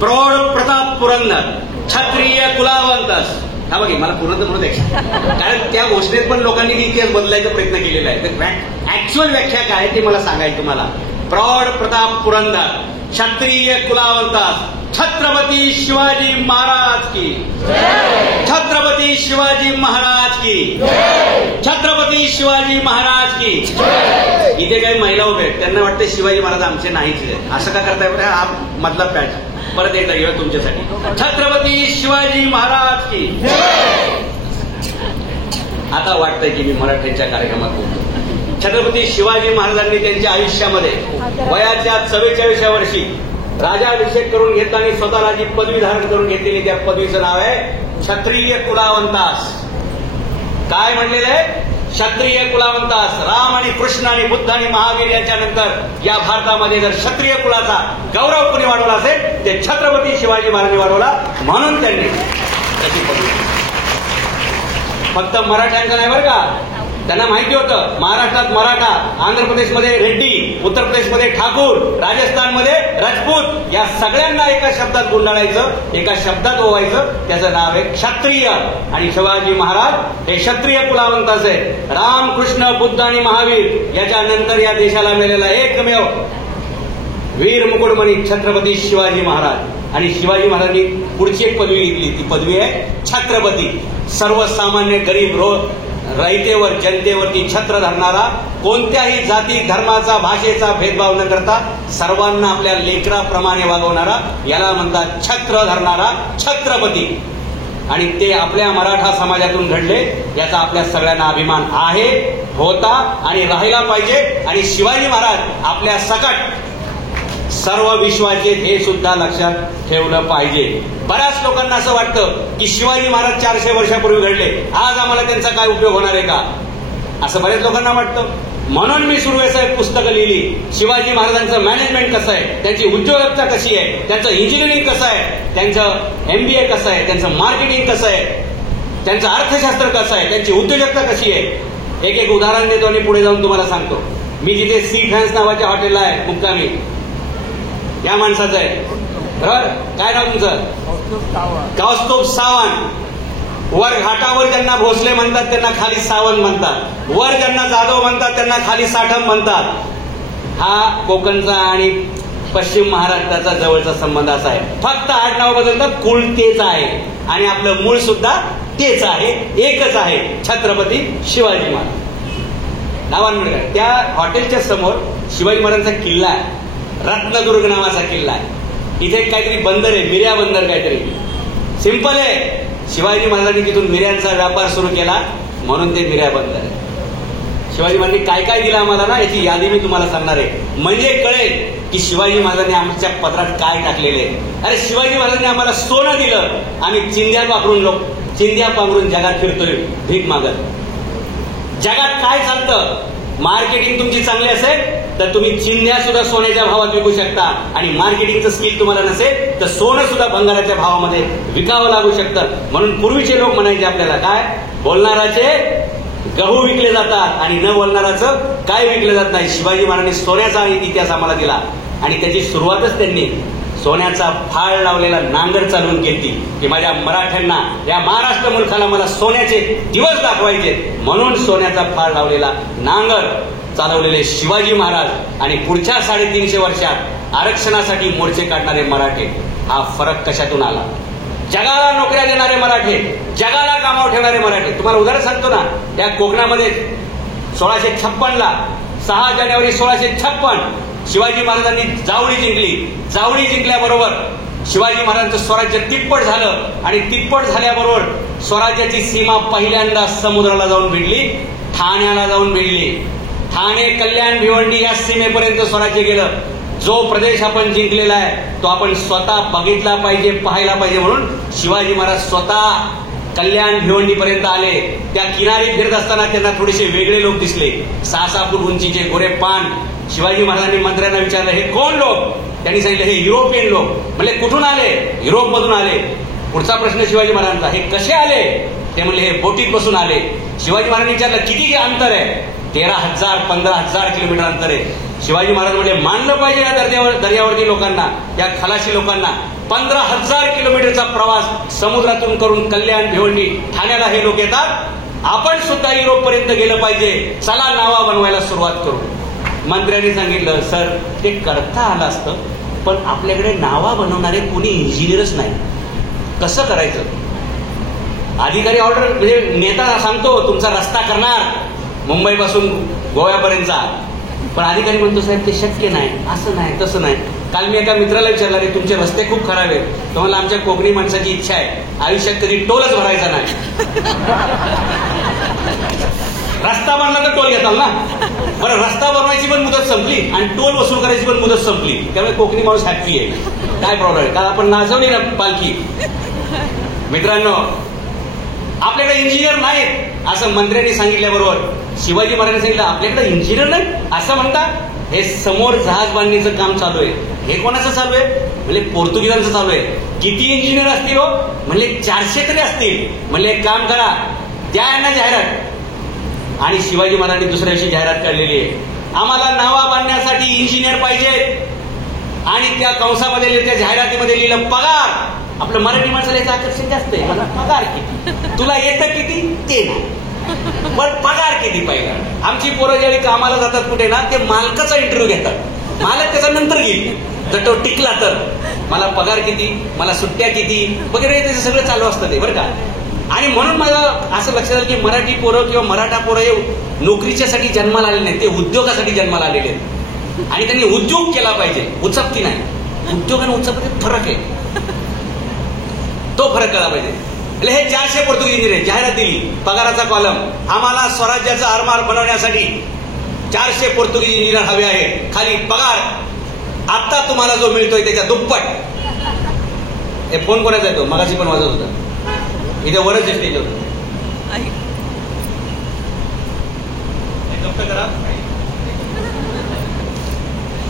प्रौढ प्रताप पुरंदर क्षत्रिय कुलावंतस. हा बघी मला पूर्ण म्हणून कारण त्या घोषणेत पण लोकांनी इतिहास बदलायचा प्रयत्न केलेला आहे. तर ऍक्च्युअल व्याख्या काय ते मला सांगायचं तुम्हाला. प्रौढ प्रताप पुरंदर क्षत्रिय कुलावंतस छत्रपती शिवाजी महाराज की, छत्रपती शिवाजी महाराज की, छत्रपती शिवाजी महाराज की. इथे काही महिला उभे आहेत त्यांना वाटते शिवाजी महाराज आमचे नाहीच आहेत. असं का करताय बरं? हा मधला पॅच परत एकदा घेऊया तुमच्यासाठी. छत्रपती शिवाजी महाराज की. आता वाटतंय की मी मराठ्यांच्या कार्यक्रमात बोलतो. छत्रपती शिवाजी महाराजांनी त्यांच्या आयुष्यामध्ये वयाच्या 44व्या वर्षी राजाभिषेक करून घेतला आणि स्वतःला जी पदवी धारण करून घेतलेली त्या पदवीचं नाव आहे क्षत्रिय कुलावंतास. काय म्हणलेलं आहे? क्षत्रिय कुलावंतास. राम आणि कृष्ण आणि बुद्ध आणि महावीर यांच्यानंतर या भारतामध्ये जर क्षत्रिय कुलाचा गौरव कोणी वाढवला असेल ते छत्रपती शिवाजी महाराजांनी वाढवला. म्हणून त्यांनी त्याची पदवी. फक्त मराठ्यांचं नाही बरं का, त्यांना माहिती होतं महाराष्ट्रात मराठा, आंध्र प्रदेशमध्ये रेड्डी, उत्तर प्रदेशमध्ये ठाकूर, राजस्थानमध्ये राजपूत, या सगळ्यांना एका शब्दात गुंडाळायचं, एका शब्दात ओवायचं. त्याचं नाव आहे क्षत्रिय. आणि शिवाजी महाराज हे क्षत्रिय कुलावंताच आहेत. राम कृष्ण बुद्ध आणि महावीर याच्यानंतर या देशाला मिळालेला एकमेव वीर मुकुटमणी छत्रपती शिवाजी महाराज. आणि शिवाजी महाराजांनी पुढची एक पदवी घेतली, ती पदवी आहे छत्रपती. सर्वसामान्य गरीब रयतेवर जनतेवरती छत्र धरणारा, कोणत्याही जाती धर्माचा भाषेचा भेदभाव न करता सर्वांना आपल्या लेकराप्रमाणे वागवणारा, याला म्हणतात छत्र धरणारा छत्रपती. आणि ते आपल्या मराठा समाजातून घडले, याचा आपल्या सगळ्यांना अभिमान आहे, होता आणि राहिला पाहिजे. आणि शिवाजी महाराज आपल्या सकट सर्व विश्वाचे हे सुद्धा लक्षात ठेवलं पाहिजे. बऱ्याच लोकांना असं वाटतं की शिवाजी महाराज 400 वर्षापूर्वी घडले, आज आम्हाला त्यांचा काय उपयोग होणार आहे का, असं बऱ्याच लोकांना वाटतं. म्हणून मी सुरुवातीला पुस्तकं लिहिली. शिवाजी महाराजांचं मॅनेजमेंट कसं आहे, त्यांची उद्योजकता कशी आहे, त्यांचं इंजिनिअरिंग कसं आहे, त्यांचं MBA कसं आहे, त्यांचं मार्केटिंग कसं आहे, त्यांचं अर्थशास्त्र कसं आहे, त्यांची उद्योजकता कशी आहे. एक एक उदाहरण देतो आणि पुढे जाऊन तुम्हाला सांगतो. मी जिथे सी फॅन्स नावाच्या हॉटेलला आहे मुक्कामी, या माणसाचं आहे बरोबर. काय नाव तुमचं? कौस्तुभ सावंत. वर घाटावर ज्यांना भोसले म्हणतात त्यांना खाली सावंत म्हणतात, वर ज्यांना जाधव म्हणतात त्यांना खाली साठम म्हणतात. हा कोकणचा आणि पश्चिम महाराष्ट्राचा जवळचा संबंध असा आहे. फक्त आडनाव बदलतात, कुळ तेच आहे आणि आपलं मूळ सुद्धा तेच आहे, एकच आहे, छत्रपती शिवाजी महाराज. नावांमध्ये त्या हॉटेलच्या समोर शिवाजी महाराजांचा किल्ला आहे, रत्नदुर्ग नावाचा किल्ला आहे. इथे काहीतरी बंदर आहे, मिऱ्या बंदर काहीतरी. सिंपल आहे, शिवाजी महाराजांनी तिथून मिऱ्यांचा व्यापार सुरू केला म्हणून ते मिऱ्या बंदर आहे. शिवाजी महाराजांनी काय काय दिलं आम्हाला ना, याची यादी मी तुम्हाला सांगणार आहे, म्हणजे कळेल की शिवाजी महाराजांनी आमच्या पत्रात काय टाकलेले आहे. अरे शिवाजी महाराजांनी आम्हाला सोनं दिलं, आम्ही चिंध्या पांघरून जगात फिरतोय भीक मागत. जगात काय चालतं, मार्केटिंग तुमची चांगली असेल तर तुम्ही चिंध्या सुद्धा सोन्याच्या भावात विकू शकता, आणि मार्केटिंगचं स्किल तुम्हाला नसेल तर सोनं सुद्धा भंगाराच्या भावामध्ये विकावं लागू शकतं. म्हणून पूर्वीचे लोक म्हणायचे आपल्याला, काय बोलणाराचे गहू विकले जातात आणि न बोलणाराचं काय विकलं जात नाही. शिवाजी महाराजांनी सोन्याचा इतिहास आम्हाला दिला आणि त्याची सुरुवातच त्यांनी सोन्याचा फाळ लावलेला नांगर चालवून केली की माझ्या मराठ्यांना, या महाराष्ट्र मुलखाला मला सोन्याचे दिवस दाखवायचे, म्हणून सोन्याचा फाळ लावलेला नांगर चालवलेले शिवाजी महाराज. आणि पुढच्या 350 वर्षात आरक्षणासाठी मोर्चे काढणारे मराठे. हा फरक कशातून आला? जगाला नोकऱ्या देणारे मराठे, जगाला कामावर ठेवणारे मराठे. तुम्हाला उदाहरण सांगतो ना, त्या कोकणामध्ये 1656 6 जानेवारी 1656 शिवाजी महाराजांनी जावळी जिंकली. जावळी जिंकल्याबरोबर शिवाजी महाराजांचं स्वराज्य तिप्पट झालं आणि तिप्पट झाल्याबरोबर स्वराज्याची सीमा पहिल्यांदा समुद्राला जाऊन भिडली, ठाण्याला जाऊन भिडली. ठाणे, कल्याण, भिवंडी या सीमेपर्यंत स्वराज्य गेलं. जो प्रदेश आपण जिंकलेला आहे तो आपण स्वतः बघितला पाहिजे, पाहायला पाहिजे, म्हणून शिवाजी महाराज स्वतः कल्याण भिवंडीपर्यंत आले. त्या किनारी फिरत असताना त्यांना थोडेसे वेगळे लोक दिसले, 6-6 फूट उंचीचे गोरे पान. शिवाजी महाराजांनी मंत्र्यांना विचारलं, हे कोण लोक? त्यांनी सांगितलं, हे युरोपियन लोक. म्हणजे कुठून आले? युरोपमधून आले. पुढचा प्रश्न शिवाजी महाराजांचा, हे कसे आले? ते म्हणले, हे बोटीत बसून आले. शिवाजी महाराजांनी विचारलं, किती अंतर आहे? 13,000-15,000 किलोमीटर अंतर आहे. शिवाजी महाराज म्हणजे मानलं पाहिजे या दर्यावरती लोकांना, या खलाशी लोकांना. 15,000 किलोमीटरचा प्रवास समुद्रातून करून कल्याण, भिवंडी, ठाण्याला हे लोक येतात. आपण सुद्धा युरोप पर्यंत गेलं पाहिजे, चला नावा बनवायला सुरुवात करू. मंत्र्यांनी सांगितलं, सर ते करता आलं असतं, पण आपल्याकडे नावा बनवणारे कोणी इंजिनियरच नाही, कसं करायचं. अधिकारी ऑर्डर म्हणजे नेता सांगतो तुमचा रस्ता करणार मुंबईपासून गोव्यापर्यंतचा, पण अधिकारी म्हणतो साहेब ते शक्य नाही, असं नाही तसं नाही. काल मी एका मित्राला विचारलं, रे तुमचे रस्ते खूप खराब आहेत. तो म्हणला आमच्या कोकणी माणसाची इच्छा आहे आयुष्यात कधी टोलच भरायचा नाही. रस्ता बनला तर टोल घेताल ना. बरं, रस्ता बनवायची पण मुदत संपली आणि टोल वसूल करायची पण मुदत संपली, त्यामुळे कोकणी माणूस हॅप्पी आहे. काय प्रॉब्लेम आहे, काल आपण नाचवली ना पालखी. मित्रांनो, आपल्याकडे इंजिनियर नाहीत असं मंत्र्यांनी सांगितल्याबरोबर शिवाजी महाराजांनी सांगितलं आपल्याकडे इंजिनियर नाही असं म्हणतात. हे समोर जहाज बांधणीचं काम चालू आहे, हे कोणाचं चालू आहे, म्हणजे पोर्तुगीजांचं चालू आहे. किती इंजिनियर असतील हो, म्हणजे 400 तरी असतील. म्हणजे एक काम करा, द्या यांना जाहिरात. आणि शिवाजी महाराजांनी दुसऱ्या दिवशी जाहिरात काढलेली आहे, आम्हाला नावा बांधण्यासाठी इंजिनियर पाहिजेत. आणि त्या कंसामध्ये त्या जाहिरातीमध्ये लिहिलं पगार. आपलं मराठी माणसाला याचं आकर्षण जास्त आहे, मला पगार किती, तुला येतं किती ते नाही, पण पगार किती पाहिजे. आमची पोरं ज्यावेळी कामाला जातात कुठे ना, ते मालकाचा इंटरव्ह्यू घेतात, मालक त्याचा नंतर घेईल, जर तो टिकला तर मला पगार किती, मला सुट्ट्या किती वगैरे त्याचं सगळं चालू असतं ते, बरं का. आणि म्हणून मला असं लक्षात आलं की मराठी पोरं किंवा मराठा पोरं हे नोकरीच्यासाठी जन्माला आले नाही, ते उद्योगासाठी जन्माला आलेले आहेत. आणि त्यांनी उद्योग केला पाहिजे, उचपती नाही. उद्योग आणि उचपतीत फरक आहे, तो फरक कळला पाहिजे. म्हणजे हे 400 पोर्तुगीज इंजिनियर जाहिरात दिली, पगाराचा कॉलम, आम्हाला स्वराज्याचा आरमार बनवण्यासाठी 400 पोर्तुगीज इंजिनियर हवे आहे, खाली पगार आता तुम्हाला जो मिळतोय त्याच्या दुप्पट. हे फोन कोणाचा येतो, मगाशी पण वाजत होता, इथे वरच स्टेज होतं. जप्त करा,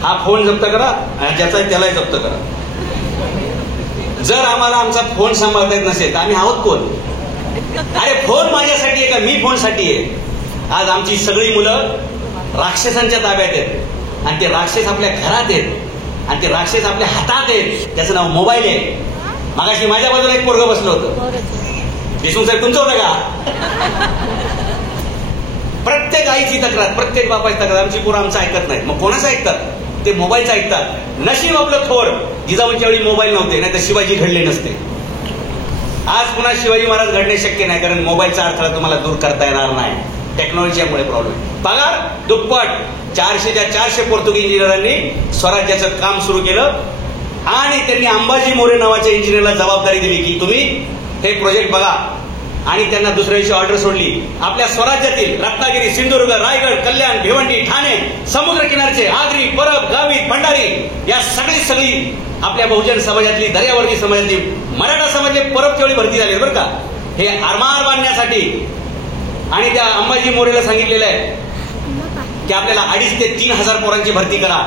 हा फोन जप्त करा, ज्याचा त्यालाही जप्त करा. जर आम्हाला आमचा फोन सांभाळता येत नसेल तर आम्ही आहोत कोण. अरे फोन माझ्यासाठी आहे का, मी फोनसाठी आहे. आज आमची सगळी मुलं राक्षसांच्या ताब्यात आहेत आणि ते राक्षस आपल्या घरात आहेत आणि ते राक्षस आपल्या हातात आहेत, त्याचं नाव मोबाईल आहे. मागाशी माझ्या बाजूला एक पोरगं बसलं होतं, देशमुख साहेब तुमचं होतं का. प्रत्येक आईची तक्रार, प्रत्येक बापाची तक्रार, आमची पोरं आमचं ऐकत नाहीत. मग कोणाचं ऐकतात, ते मोबाईलचं ऐकतात. नशीब आपलं थोर, जिजाऊंच्या वेळी मोबाईल नव्हते, नाही तर शिवाजी घडले नसते. आज पुन्हा शिवाजी महाराज घडणे शक्य नाही, कारण मोबाईलचा अडथळा तुम्हाला दूर करता येणार नाही, टेक्नॉलॉजीमुळे प्रॉब्लेम. पगार दुप्पट. 400च्या 400 पोर्तुगीज इंजिनियरांनी स्वराज्याचं काम सुरू केलं आणि त्यांनी अंबाजी मोरे नावाच्या इंजिनियरला जबाबदारी दिली की तुम्ही हे प्रोजेक्ट बघा. आणि त्यांना दुसऱ्या दिवशी ऑर्डर सोडली. आपल्या स्वराज्यातील रत्नागिरी, सिंधुदुर्ग, रायगड, कल्याण, भिवंडी, ठाणे, समुद्रकिनारचे आगरी, परब, गावित, भंडारी या सगळी आपल्या बहुजन समाजातली, दर्यावर्ती समाजातली, मराठा समाजातले परब तेवढी भरती झाली बरं का, हे आरमार बांधण्यासाठी. आणि त्या अंबाजी मोरेला सांगितलेलं आहे की आपल्याला 2,500 ते 3,000 पोरांची भरती करा,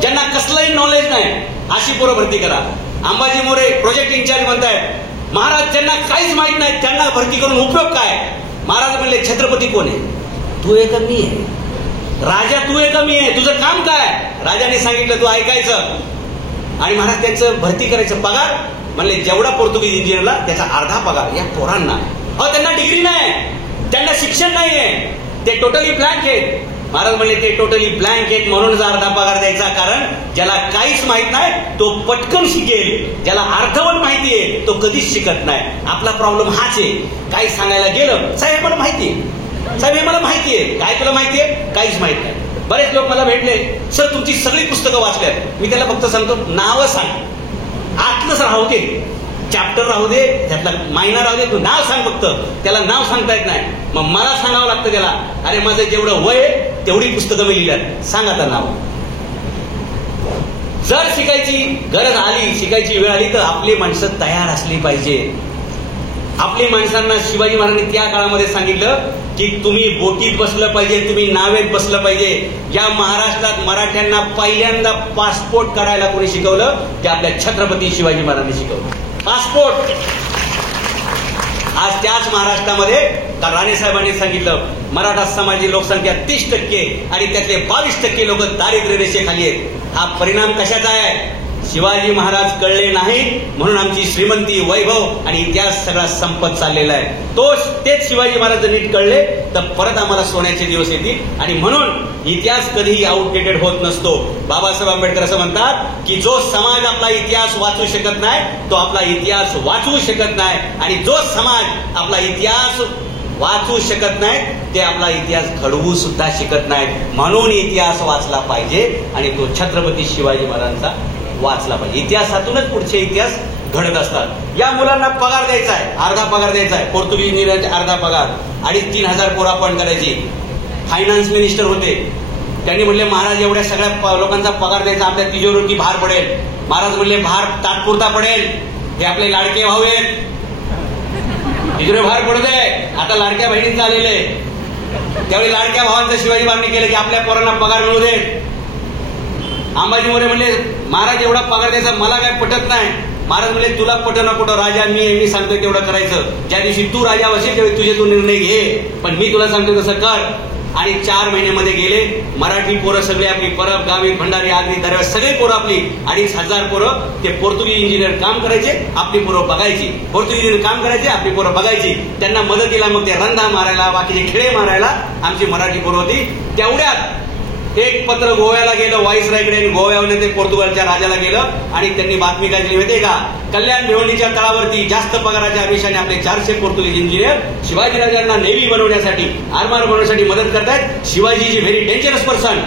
ज्यांना कसलंही नॉलेज नाही अशी पोरं भरती करा. अंबाजी मोरे प्रोजेक्ट इंचार्ज म्हणतायत, महाराज ज्यांना काहीच माहित नाही त्यांना भरती करून उपयोग काय. महाराज म्हणले छत्रपती कोण आहे, तू आहे का मी आहे, राजा तू आहे का मी आहे, तुझं काम काय. राजाने सांगितलं तू ऐकायचं आणि महाराज त्यांचं भरती करायचं. पगार म्हणले जेवढा पोर्तुगीज इंजिनियरला त्याचा अर्धा पगार या पोरांना. त्यांना डिग्री नाही, त्यांना शिक्षण नाहीये, ते टोटली ब्लँक आहेत. महाराज म्हणले ते टोटली ब्लँक आहेत म्हणूनच अर्धा पगार द्यायचा, कारण ज्याला काहीच माहित नाही तो पटकन शिकेल, ज्याला अर्धवट माहिती आहे तो कधीच शिकत नाही. आपला प्रॉब्लेम हाच आहे. काही सांगायला गेलं, साहेब मला माहिती आहे, साहेब हे मला माहिती आहे. काय तुला माहिती आहे, काहीच माहित नाही. बरेच लोक मला भेटले, सर तुमची सगळी पुस्तकं वाचल्यात. मी त्याला फक्त सांगतो नावं सांग, आतलंच राहू दे, चॅप्टर राहू दे, त्यातला मायना राहू दे, तू नाव सांग फक्त. त्याला नाव सांगता येत नाही, मग मला सांगावं लागतं त्याला, अरे माझं जेवढं वय तेवढी पुस्तकं मी लिहिल्यात, सांग आता नाव. जर शिकायची गरज आली, शिकायची वेळ आली तर आपली माणसं तयार असली पाहिजे. आपली माणसांना शिवाजी महाराजांनी त्या काळामध्ये सांगितलं की तुम्ही बोटीत बसलं पाहिजे, तुम्ही नावेत बसलं पाहिजे. या महाराष्ट्रात मराठ्यांना पहिल्यांदा पासपोर्ट काढायला कोणी शिकवलं, ते आपल्या छत्रपती शिवाजी महाराजांनी शिकवलं. पासपोर्ट. आज त्याच महाराष्ट्रामध्ये का राणे साहेबांनी सांगितलं मराठा समाजाची लोकसंख्या 30% आणि त्यातले 22% लोक दारिद्र्य रेषेखाली आहेत. हा परिणाम कशाचा आहे? शिवाजी महाराज कळले नाहीत म्हणून आमची श्रीमंती, वैभव आणि इतिहास सगळा संपत चाललेला आहे. तेच शिवाजी महाराज नीट कळले तर परत आम्हाला सोन्याचे दिवस येतील. आणि म्हणून इतिहास कधीही आउटडेटेड होत नसतो. बाबासाहेब आंबेडकर असं म्हणतात की जो समाज आपला इतिहास वाचू शकत नाही तो आपला इतिहास वाचवू शकत नाही, आणि जो समाज आपला इतिहास वाचू शकत नाहीत ते आपला इतिहास घडवू सुद्धा शिकत नाहीत. म्हणून इतिहास वाचला पाहिजे आणि तो छत्रपती शिवाजी महाराजांचा वाचला पाहिजे. इतिहासातूनच पुढचे इतिहास घडत असतात. या मुलांना पगार द्यायचा आहे, अर्धा पगार द्यायचा आहे. पोर्तुगीज इंजिनियरचे अर्धा पगार, 2,500-3,000 पोरं अपॉइंट करायची. फायनान्स मिनिस्टर होते, त्यांनी म्हणले महाराज एवढ्या सगळ्या लोकांचा पगार द्यायचा, आपल्या तिजोरीवरती भार पडेल. महाराज म्हणले भार तात्पुरता पडेल, हे आपले लाडके भाऊ आहेत, तिजोरी भार पडू दे. आता लाडक्या बहिणींचं आलेलं आहे, त्यावेळी लाडक्या भावांचं शिवाजी महाराजांनी केलं की आपल्या पोरांना पगार मिळू दे. अंबाजी मोरे म्हणले महाराज एवढा पगार द्यायचा मला काय पटत नाही. महाराज म्हणले तुला पट ना कुठं राजा, मी सांगतोय तेवढं करायचं. ज्या दिवशी तू राजा असेल त्यावेळी तुझे तू निर्णय घे, पण मी तुला सांगतो तसं कर. आणि 4 महिन्यामध्ये गेले. मराठी पोरं सगळे आपली परब, गावी, भंडारी, आगरी, दरव्या सगळी पोरं आपली 2,500 पोरं ते पोर्तुगीज इंजिनियर काम करायचे, आपली पोरं बघायची. पोर्तुगीज काम करायचे, आपली पोरं बघायची. त्यांना मदतीला मग ते रंधा मारायला, बाकीचे खेळे मारायला आमची मराठी पोरं होती. तेवढ्यात एक पत्र गोव्याला गेलं, व्हाईसरायकडे, आणि गोव्यावरून ते पोर्तुगालच्या राजाला गेलं. आणि त्यांनी बातमी काय दिली माहितीये का? कल्याण भिवंडीच्या तळावरती जास्त पगाराच्या आमिषाने आपले 400 पोर्तुगीज इंजिनियर शिवाजीराजांना नेव्ही बनवण्यासाठी, आर्मर बनवण्यासाठी मदत करतायत. शिवाजीची very dangerous person.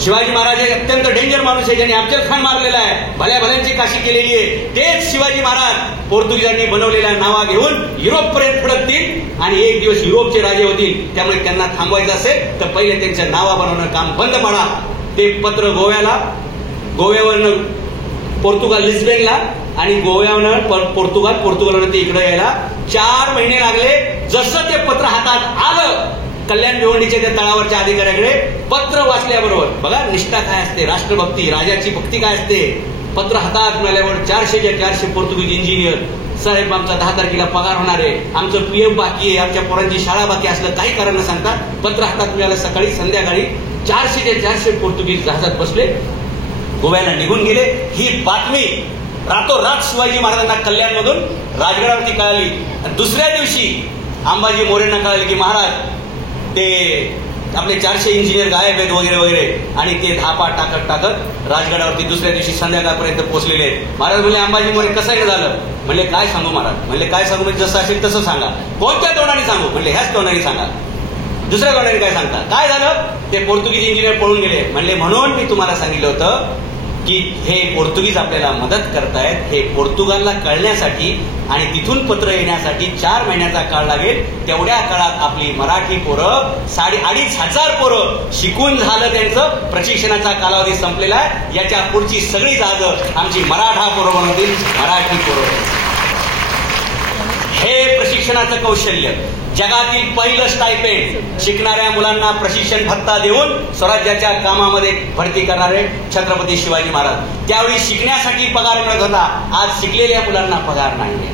Shivaji Maharaj हे अत्यंत डेंजर माणूस आहे, ज्यांनी अफजल खान मारलेला आहे, भल्या भल्यांची काशी केलेली आहे. तेच शिवाजी महाराज पोर्तुगीजांनी बनवलेल्या नावा घेऊन युरोपपर्यंत फडकतील आणि एक दिवस युरोपचे राजे होतील. त्यामुळे त्यांना थांबवायचं असेल तर पहिले त्यांच्या नावा बनवणं काम बंद पडा. ते पत्र गोव्यावरनं पोर्तुगाल लिस्बेनला, आणि गोव्यावरनं पोर्तुगालवरनं ते इकडे यायला 4 महिने लागले. जसं ते पत्र हातात आलं कल्याण भिवंडीच्या त्या तळावरच्या अधिकाऱ्याकडे, पत्र वाचल्याबरोबर बघा निष्ठा काय असते, राष्ट्रभक्ती, राजाची भक्ती काय असते. पत्र हातात मिळाल्यावर 400च्या 400 पोर्तुगीज इंजिनियर, साहेब आमचा 10 तारखेला पगार होणार आहे, आमचं पीएम बाकी आहे, आमच्या पोरांची शाळा बाकी असलं काही कारण न सांगता पत्र हातात मिळालं. सकाळी संध्याकाळी 400च्या 400 पोर्तुगीज जहाजात बसले, गोव्याला निघून गेले. ही बातमी रातोरात शिवाजी महाराजांना कल्याणमधून राजगडावरती कळाली. दुसऱ्या दिवशी अंबाजी मोरेंना कळाले की महाराज ते आपले 400 इंजिनियर गायब आहेत वगैरे वगैरे, आणि ते धापा टाकत राजगडावरती दुसऱ्या दिवशी संध्याकाळपर्यंत पोहोचलेले आहेत. महाराज म्हणले अंबाजी मोरे कसं काय झालं? म्हणले काय सांगू महाराज? म्हणले काय सांगू म्हणजे जसं असेल तसं सांगा. कोणत्या तोंडाने सांगू? म्हणले ह्याच तोंडाने सांगा. दुसऱ्या तोंडाने काय सांगता? काय झालं? ते पोर्तुगीज इंजिनियर पळून गेले. म्हणले म्हणून मी तुम्हाला सांगितलं होतं की हे पोर्तुगीज आपल्याला मदत करतायत, हे पोर्तुगालला कळण्यासाठी आणि तिथून पत्र येण्यासाठी 4 महिन्याचा काळ लागेल. तेवढ्या काळात आपली मराठी पोरं 2,500 पोरं शिकून झालं, त्यांचं प्रशिक्षणाचा कालावधी संपलेला आहे. याच्या पुढची सगळी जहाजं आमची मराठा पोरं बनवतील, मराठी पोरं. हे प्रशिक्षणाचं कौशल्य, जगातील पहिलं स्टायपेंड, शिकणाऱ्या मुलांना प्रशिक्षण भत्ता देऊन स्वराज्याच्या कामामध्ये भरती करणारे छत्रपती शिवाजी महाराज. त्यावेळी शिकण्यासाठी पगार मिळत होता, आज शिकलेल्या मुलांना पगार नाही.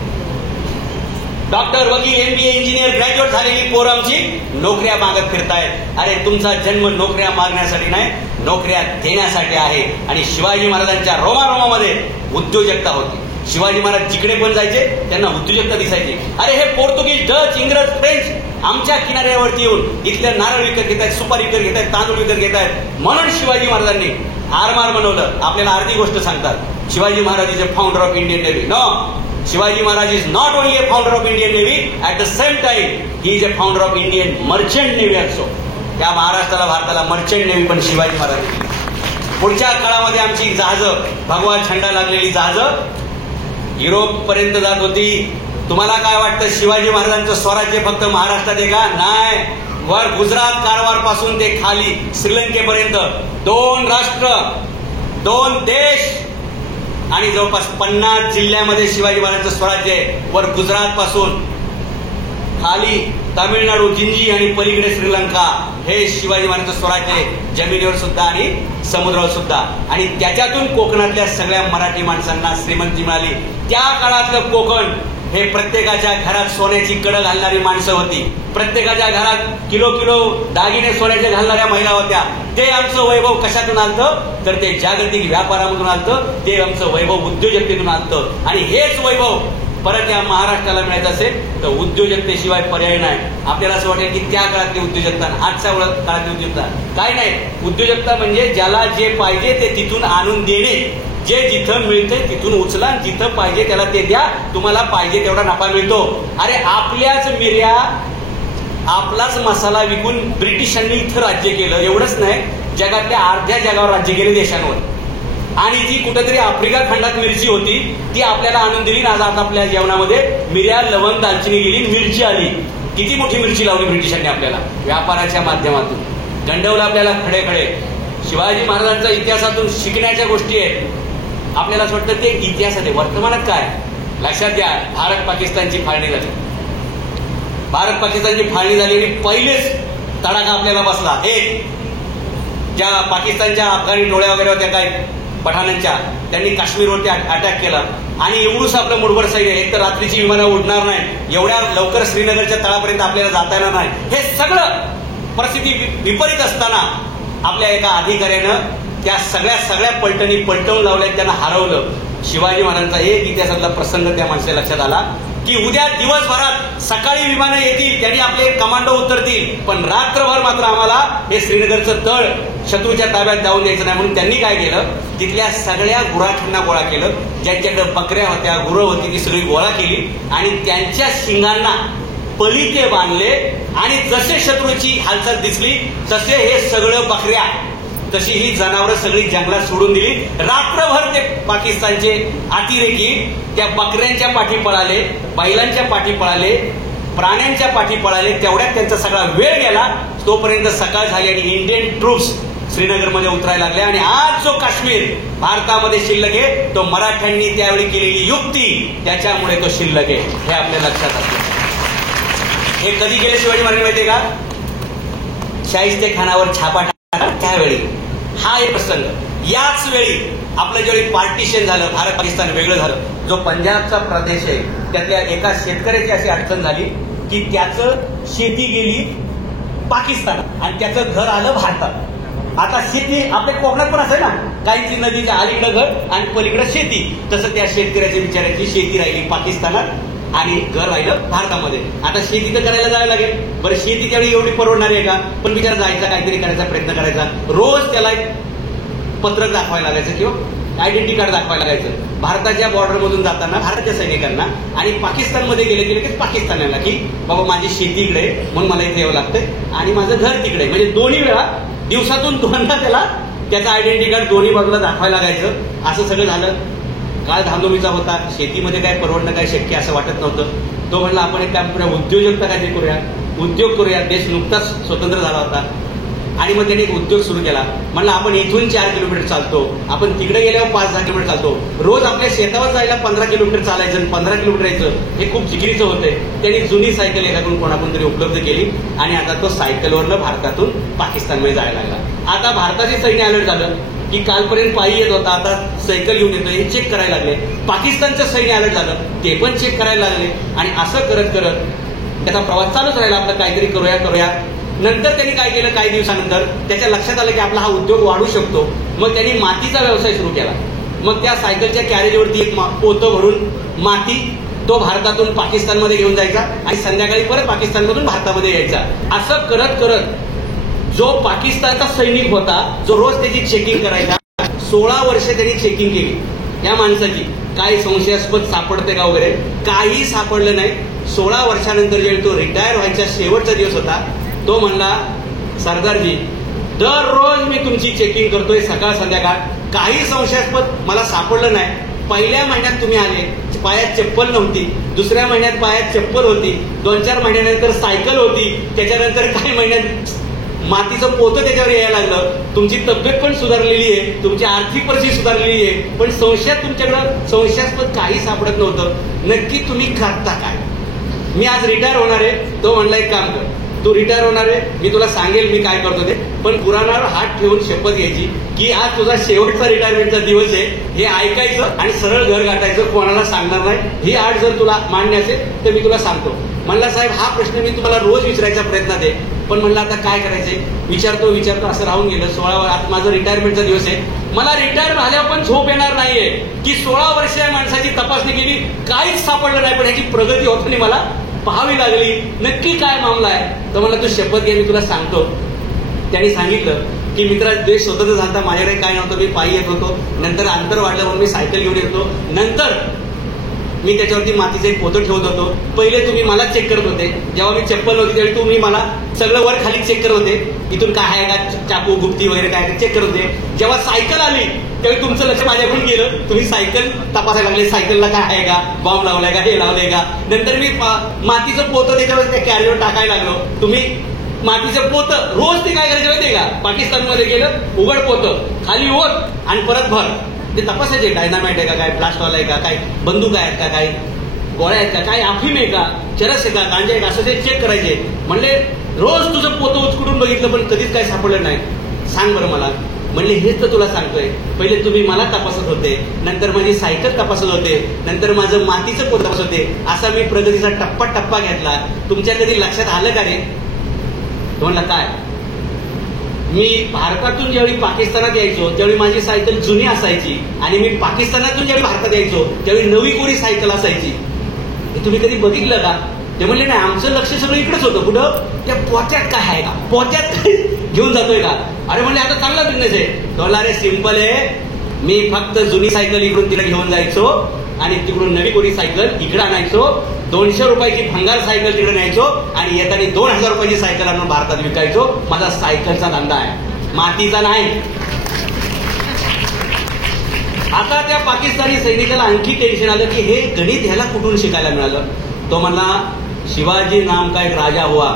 डॉक्टर, वकील, MBA, इंजिनियर, ग्रॅज्युएट झालेली पोरं आमची नोकऱ्या मागत फिरतायत. अरे तुमचा जन्म नोकऱ्या मागण्यासाठी नाही, नोकऱ्या देण्यासाठी आहे. आणि शिवाजी महाराजांच्या रोमारोमामध्ये उद्योजकता होती. शिवाजी महाराज जिकडे पण जायचे त्यांना उद्योजकता दिसायची. अरे हे पोर्तुगीज, डच, इंग्रज, फ्रेंच आमच्या किनाऱ्यावरती येऊन इथल्या नारळ विकत घेत आहेत, सुपारी विकत घेत आहेत, तांदूळ विकत घेत आहेत. म्हणून शिवाजी महाराजांनी आरमार बनवलं. आपल्याला अर्धी गोष्ट सांगतात, Shivaji Maharaj is a founder of Indian navy. No, Shivaji Maharaj is not only a founder of Indian navy, at the same time he is a founder of Indian merchant navy also. त्या महाराष्ट्राला, भारताला मर्चंट नेव्ही पण शिवाजी महाराज. पुढच्या काळामध्ये आमची जहाजं, भगवा झेंडा लागलेली जहाजं युरोप पर्यंत जात होती. तुम्हाला काय वाटतं शिवाजी महाराजांचं स्वराज्य फक्त महाराष्ट्रात आहे का? नाही. वर गुजरात, कारवार पासून ते खाली श्रीलंकेपर्यंत 2 राष्ट्र, 2 देश आणि जवळपास 50 जिल्ह्यामध्ये शिवाजी महाराजांचं स्वराज्य आहे. वर गुजरात पासून खाली तामिळनाडू, जिंजी आणि पलीकडे श्रीलंका, हे शिवाजी महाराजांचं स्वराज्य आहे, जमिनीवर सुद्धा आणि समुद्रावर सुद्धा. आणि त्याच्यातून कोकणातल्या सगळ्या मराठी माणसांना श्रीमंती मिळाली. त्या काळातलं कोकण हे प्रत्येकाच्या घरात सोन्याची कडं घालणारी माणसं होती, प्रत्येकाच्या घरात किलो किलो दागिने सोन्याचे घालणाऱ्या महिला होत्या. ते आमचं वैभव कशातून आलतं तर ते जागतिक व्यापारामधून आलतं, ते आमचं वैभव उद्योजकतेतून आलतं. आणि हेच वैभव परत या महाराष्ट्राला मिळायचं असेल तर उद्योजकतेशिवाय पर्याय नाही. आपल्याला असं वाटेल की त्या काळातली उद्योजकता आजच्या काळातली उद्योजकता काय नाही. उद्योजकता म्हणजे ज्याला जे पाहिजे ते तिथून आणून देणे, जे जिथं मिळते तिथून उचला, जिथं पाहिजे त्याला ते द्या, तुम्हाला पाहिजे तेवढा नफा मिळतो. अरे आपल्याच मिऱ्या आपलाच मसाला विकून ब्रिटिशांनी इथं राज्य केलं. एवढंच नाही, जगातल्या अर्ध्या जगावर राज्य केले देशांवर. आणि जी कुठेतरी आफ्रिका खंडात मिरची होती ती आपल्याला आणून दिली. आज आपल्या जेवणामध्ये मिऱ्या, लवंग, दालचिनी गेली, मिरची आली. किती मोठी मिरची लावली ब्रिटिशांनी आपल्याला व्यापाराच्या माध्यमातून. गंडवलं आपल्याला खडे खडे. शिवाजी महाराजांच्या इतिहासातून शिकण्याच्या गोष्टी आहेत. आपल्याला असं वाटतं ते इतिहासात आहे, वर्तमानात काय. लक्षात घ्या, भारत पाकिस्तानची फाळणी झाली. भारत पाकिस्तानची फाळणी झाली आणि पहिलेच तडाखा आपल्याला बसला. एक ज्या पाकिस्तानच्या अफगाणी टोळ्या वगैरे होत्या काय पठाणांच्या, त्यांनी काश्मीरवरती अटॅक केला. आणि एवढंच आपलं मुठभर सैन्य, एक तर रात्रीची विमानं उडणार नाही, एवढ्या लवकर श्रीनगरच्या तळापर्यंत आपल्याला जाता येणार नाही. हे सगळं परिस्थिती विपरीत असताना आपल्या एका अधिकाऱ्यानं त्या सगळ्या पलटणी पलटवून लावल्या, त्यांना हरवलं. शिवाजी महाराजांचा एक इतिहासातला प्रसंग त्या माणसाला लक्षात आला की उद्या दिवसभरात सकाळी विमानं येतील, त्यांनी आपले कमांडो उतरतील, पण रात्रभर मात्र आम्हाला हे श्रीनगरचं तळ शत्रूच्या ताब्यात जाऊन द्यायचं नाही. म्हणून त्यांनी काय केलं, तिथल्या सगळ्या गुराख्यांना गोळा केलं, ज्यांच्याकडे बकऱ्या होत्या, गुरं होती, ती सगळी गोळा केली आणि त्यांच्या शिंगांना पलिते बांधले. आणि जसे शत्रूची हालचाल दिसली तसे हे सगळं बकऱ्या, तशी ही जनावरं सगळी जंगलात सोडून दिली. रात्रभर ते पाकिस्तानचे अतिरेकी त्या बकऱ्यांच्या पाठी पळाले, बैलांच्या पाठी पळाले, प्राण्यांच्या पाठी पळाले. तेवढ्यात त्यांचा सगळा वेळ गेला. तोपर्यंत सकाळ झाली आणि इंडियन ट्रूप्स श्रीनगरमध्ये उतरायला लागले. आणि आज जो काश्मीर भारतामध्ये शिल्लक आहे तो मराठ्यांनी त्यावेळी केलेली युक्ती, त्याच्यामुळे तो शिल्लक आहे, हे आपल्या लक्षात असतं. हे कधी गेले शिवाजी महाराज माहितीये का, शाहिस्ते खानावर छापा टाकला त्यावेळी. हा एक प्रसंग. याच वेळी आपलं ज्यावेळी पार्टिशन झालं, भारत पाकिस्तान वेगळं झालं, जो पंजाबचा प्रदेश आहे त्यातल्या एका शेतकऱ्याची अशी अडचण झाली की त्याचं शेती गेली पाकिस्तानात आणि त्याचं घर आलं भारतात. आता शेती आपल्या कोकणात पण असेल ना, काहींची नदीच्या अलीकडं घर आणि पलीकडं शेती, तसं त्या शेतकऱ्याच्या बिचाऱ्याची शेती राहिली पाकिस्तानात आणि घर राहिलं भारतामध्ये. आता शेती तर करायला जायला लागेल. बरं, शेती त्यावेळी एवढी परवडणारी आहे का, पण बिचारा जायचा, काहीतरी करायचा प्रयत्न करायचा. रोज त्याला पत्रक दाखवायला लागायचं किंवा आयडेंटिटी कार्ड दाखवायला लागायचं भारताच्या बॉर्डरमधून जाताना भारतीय सैनिकांना. आणि पाकिस्तानमध्ये गेले की पाकिस्तानाला की बाबा माझी शेती इकडे म्हणून मला इथे यावं लागतंय आणि माझं घर तिकडे. म्हणजे दोन्ही वेळा दिवसातून दोनदा त्याला त्याचं आयडेंटिटी कार्ड दोन्ही बाजूला दाखवायला लागायचं. असं सगळं झालं. काळ धांदोमीचा होता, शेतीमध्ये काय परवडणं काय शक्य असं वाटत नव्हतं. तो म्हणला आपण एक काम करूया, उद्योजकता काहीतरी करूया, उद्योग करूया. देश नुकताच स्वतंत्र झाला होता आणि मग त्यांनी एक उद्योग सुरू केला. म्हणलं आपण इथून 4 किलोमीटर चालतो, आपण तिकडे गेल्यावर 5-10 किलोमीटर चालतो. रोज आपल्या शेतावर जायला 15 किलोमीटर चालायचं, 15 किलोमीटर यायचं, हे खूप जिकिरीचं होतंय. त्यांनी जुनी सायकल एकाकडून कोणाकडून तरी उपलब्ध केली आणि आता तो सायकलवरनं भारतातून पाकिस्तानमध्ये जायला लागला. आता भारताचे सैन्य अलर्ट झालं की कालपर्यंत पायी येत होता, आता सायकल घेऊन येतो, हे चेक करायला लागले. पाकिस्तानचं सैन्य अलर्ट झालं, ते पण चेक करायला लागले. आणि असं करत करत त्याचा प्रवास चालूच राहिला. आपलं काहीतरी करूया. नंतर त्यांनी काय केलं, काही दिवसानंतर त्याच्या लक्षात आलं की आपला हा उद्योग वाढू शकतो. मग त्यांनी मातीचा व्यवसाय सुरू केला. मग त्या सायकलच्या कॅरेजवरती एक पोतं भरून माती तो भारतातून पाकिस्तानमध्ये घेऊन जायचा आणि संध्याकाळी परत पाकिस्तानमधून भारतामध्ये यायचा. असं करत करत जो पाकिस्तानचा सैनिक होता, जो रोज त्याची चेकिंग करायचा, 16 वर्ष त्यांनी चेकिंग केली या माणसाची. काही संशयास्पद सापडते का वगैरे, काही सापडलं नाही. 16 वर्षानंतर जेव्हा तो रिटायर व्हायचा शेवटचा दिवस होता, तो म्हणला, सरदारजी दररोज मी तुमची चेकिंग करतोय सकाळ संध्याकाळ, काही संशयास्पद मला सापडलं नाही. पहिल्या महिन्यात तुम्ही आले, पायात चप्पल नव्हती, दुसऱ्या महिन्यात पायात चप्पल होती, 2-4 महिन्यानंतर सायकल होती, त्याच्यानंतर काही महिन्यात मातीचं पोतं त्याच्यावर यायला लागलं. तुमची तब्येत पण सुधारलेली आहे, तुमची आर्थिक परिस्थिती सुधारलेली आहे, पण संशयात तुमच्याकडं संशयास्पद काही सापडत नव्हतं. नक्की तुम्ही करता काय? मी आज रिटायर होणार आहे. तो म्हणला, एक काम कर, तू रिटायर होणार आहे, मी तुला सांगेल मी काय करतो ते, पण पुराणावर हात ठेवून शपथ घ्यायची की आज तुझा शेवटचा रिटायरमेंटचा दिवस आहे, हे ऐकायचं आणि सरळ घर गाठायचं, कोणाला सांगणार नाही. ही आठ जर तुला मान्य असेल तर मी तुला सांगतो. म्हणला साहेब हा प्रश्न मी तुम्हाला रोज विचारायच्या प्रयत्नात आहे, पण म्हणलं आता काय करायचंय, विचारतो असं राहून गेलं. 16 आज माझा रिटायरमेंटचा दिवस आहे. मला रिटायर झाल्यावर पण झोप येणार नाहीये की 16 वर्षीय माणसाची तपासणी केली, काहीच सापडलं नाही, पण ह्याची प्रगती होताना मला पाहावी लागली. नक्की काय मामला आहे? तर मला तू शपथ घे, मी तुला सांगतो. त्यांनी सांगितलं की मित्रा देश स्वतःच झालता, माझ्याकडे काय नव्हतं, मी पायी येत होतो. नंतर अंतर वाढलं म्हणून मी सायकल घेऊन येतो. नंतर मी त्याच्यावरती मातीचं एक पोतं ठेवत होतो. पहिले तुम्ही मला चेक करत होते, जेव्हा मी चप्पल होती त्यावेळी तुम्ही मला सगळं वर खाली चेक करत होते, इथून काय आहे का, चाकू गुप्ती वगैरे काय चेक करत होते. जेव्हा सायकल आली त्यावेळी तुमचं लक्ष माझ्याकडून गेलं, तुम्ही सायकल तपासायला लागले, सायकलला काय आहे का, बॉम्ब लावलाय का, हे लावलंय का. नंतर मी मातीचं पोतं त्याच्यावर त्या कॅरीवर टाकायला लागलो. तुम्ही मातीचं पोतं रोज ते काय करायचे माहितीये का, पाकिस्तानमध्ये गेलं, उघड पोतं खाली ओत आणि परत भर. ते तपासायचे डायनामाइट आहे का, काय ब्लास्टवाला आहे का, काय बंदूक आहेत का, काय गोळ्या आहेत का, काय अफीम आहे का, चरस आहे का, गांजा आहे का, असं ते चेक करायचे. म्हणले रोज तुझं पोतं उचकडून बघितलं पण कधीच काय सापडलं नाही, सांग बरं मला. म्हणले हेच तर तुला सांगतोय, पहिले तुम्ही मला तपासत होते, नंतर माझी सायकल तपासत होते, नंतर माझं मातीचं पोतं तपासत होते. असा मी प्रगतीचा टप्पा टप्पा घेतला. तुमच्या कधी लक्षात आलं का रे? म्हणला काय, मी भारतातून ज्यावेळी पाकिस्तानात यायचो त्यावेळी माझी सायकल जुनी असायची आणि मी पाकिस्तानातून ज्यावेळी भारतात यायचो त्यावेळी नवी कोरी सायकल असायची. हे तुम्ही कधी बघितलं का? ते म्हणले नाही, आमचं लक्ष सगळं इकडेच होतं. कुठं? त्या पोत्यात काय आहे का, पोत्यात काय घेऊन जातोय का. अरे म्हणले आता चांगला बिझनेस आहे. तो अरे सिंपल आहे, मी फक्त जुनी सायकल इकडून तिला घेऊन जायचो आणि तिकडून नवी कोरी सायकल इकडे आणायचो. 200 रुपयाची भंगार सायकल तिकडे न्यायचो आणि येताना 2000 रुपयाची सायकल आणून भारतात विकायचो. माझा सायकलचा धंदा आहे, मातीचा नाही. आता त्या पाकिस्तानी सैनिकाला आणखी टेन्शन आलं की हे गणित ह्याला कुठून शिकायला मिळालं. तो म्हणला शिवाजी नाम का एक राजा हुआ,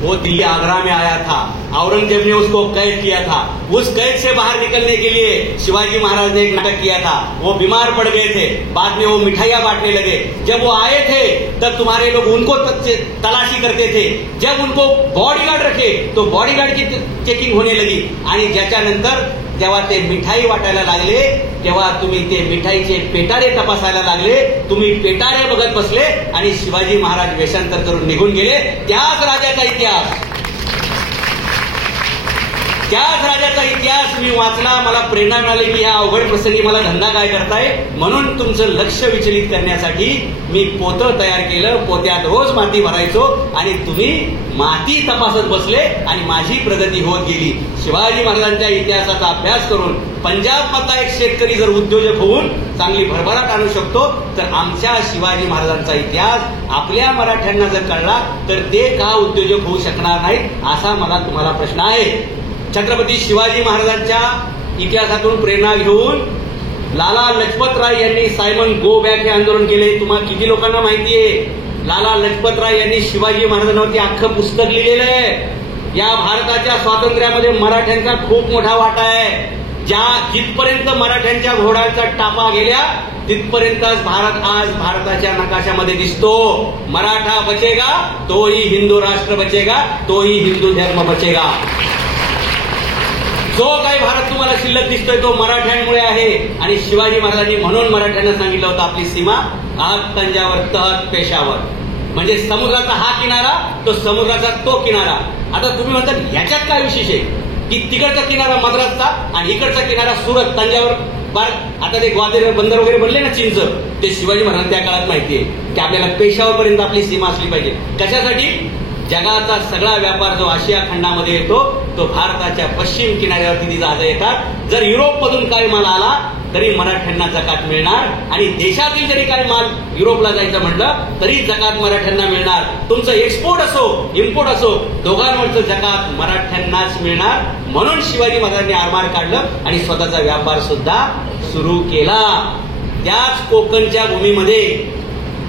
वो दिल्ली आगरा में आया था, औरंगजेब ने उसको कैद किया था. उस कैद से बाहर निकलने के लिए शिवाजी महाराज ने एक नाटक किया था. वो बीमार पड़ गए थे, बाद में वो मिठाइयां बांटने लगे. जब वो आए थे तब तुम्हारे लोग उनको तलाशी करते थे. जब उनको बॉडीगार्ड रखे तो बॉडीगार्ड की चेकिंग होने लगी आणि ज्याच्यानंतर जेव्हा ते मिठाई वाटायला लागले तेव्हा तुम्ही ते मिठाईचे पेटारे तपासायला लागले. तुम्ही पेटारे बघत बसले आणि शिवाजी महाराज वेषांतर करून निघून गेले. त्याच राजाचा इतिहास मी वाचला. मला प्रेरणा मिळाली की या अवघड प्रसंगी मला धंदा काय करताय. म्हणून तुमचं लक्ष विचलित करण्यासाठी मी पोतं तयार केलं. पोत्यात रोज माती भरायचो आणि तुम्ही माती तपासत बसले आणि माझी प्रगती होत गेली. शिवाजी महाराजांच्या इतिहासाचा अभ्यास करून पंजाब मधला एक शेतकरी जर उद्योजक होऊन चांगली भरभराट आणू शकतो तर आमच्या शिवाजी महाराजांचा इतिहास आपल्या मराठ्यांना जर कळला तर ते का उद्योजक होऊ शकणार नाहीत, असा मला तुम्हाला प्रश्न आहे. छत्रपती शिवाजी महाराजांच्या इतिहासातून प्रेरणा घेऊन लाला लजपतराय यांनी सायमन गो बॅक हे आंदोलन केले. तुम्हाला किती लोकांना माहितीये? लाला लजपतराय यांनी शिवाजी महाराजांवरती अख्खं पुस्तक लिहिलेलं आहे. या भारताच्या स्वातंत्र्यामध्ये मराठ्यांचा खूप मोठा वाटा आहे. जिथपर्यंत मराठ्यांच्या घोड्यांचा टापा गेल्या तिथपर्यंतच भारत आज भारताच्या नकाशामध्ये दिसतो. मराठा बचेगा तोही हिंदू राष्ट्र बचेगा, तोही हिंदू धर्म बचेगा. जो काही भारत तुम्हाला शिल्लक दिसतोय तो मराठ्यांमुळे आहे. आणि शिवाजी महाराजांनी म्हणून मराठ्यांना सांगितलं होतं आपली सीमा आग तंजावर तहत पेशावर, म्हणजे समुद्राचा हा किनारा तो समुद्राचा तो किनारा. आता तुम्ही म्हणतात ह्याच्यात काय विशेष आहे की तिकडचा किनारा मद्रासचा आणि इकडचा किनारा सुरत तंजावर. आता ते ग्वादेर बंदर वगैरे बनले ना चीनचं, ते शिवाजी महाराजांना त्या काळात माहितीये की आपल्याला पेशावरपर्यंत आपली सीमा असली पाहिजे. कशासाठी? जगाचा सगळा व्यापार जो आशिया खंडामध्ये येतो तो भारताच्या पश्चिम किनाऱ्यावरती ती जहाजं येतात. जर युरोपमधून काही माल आला तरी मराठ्यांना जकात मिळणार आणि देशातील जरी काही माल युरोपला जायचं म्हटलं तरी जकात मराठ्यांना मिळणार. तुमचं एक्सपोर्ट असो इम्पोर्ट असो दोघांवरचं जकात मराठ्यांनाच मिळणार. म्हणून शिवाजी महाराजांनी आरमार काढलं आणि स्वतःचा व्यापार सुद्धा सुरू केला. त्याच कोकणच्या भूमीमध्ये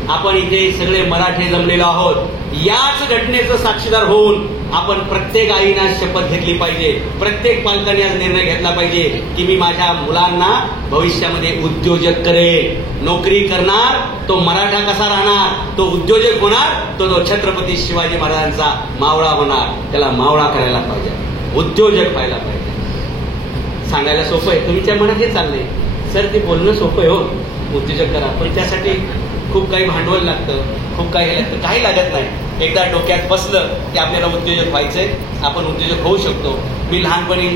आपण इथे सगळे मराठे जमलेलो आहोत. याच घटनेचं साक्षीदार होऊन आपण प्रत्येक आईनं शपथ घेतली पाहिजे, प्रत्येक पालकांनी आज निर्णय घेतला पाहिजे की मी माझ्या मुलांना भविष्यामध्ये उद्योजक करेल. नोकरी करणार तो मराठा कसा राहणार, तो उद्योजक होणार, तो छत्रपती शिवाजी महाराजांचा मावळा होणार. त्याला मावळा करायला पाहिजे, उद्योजक व्हायला पाहिजे. सांगायला सोपं आहे, तुमच्या मनात हे चाललंय सर, ते बोलणं सोपं आहे हो, उद्योजक करा, पण त्यासाठी खूप काही भांडवल लागतं, खूप काही लागतं. काही लागत नाही. एकदा डोक्यात बसलं की आपल्याला उद्योजक व्हायचंय, आपण उद्योजक होऊ शकतो. मी लहानपणी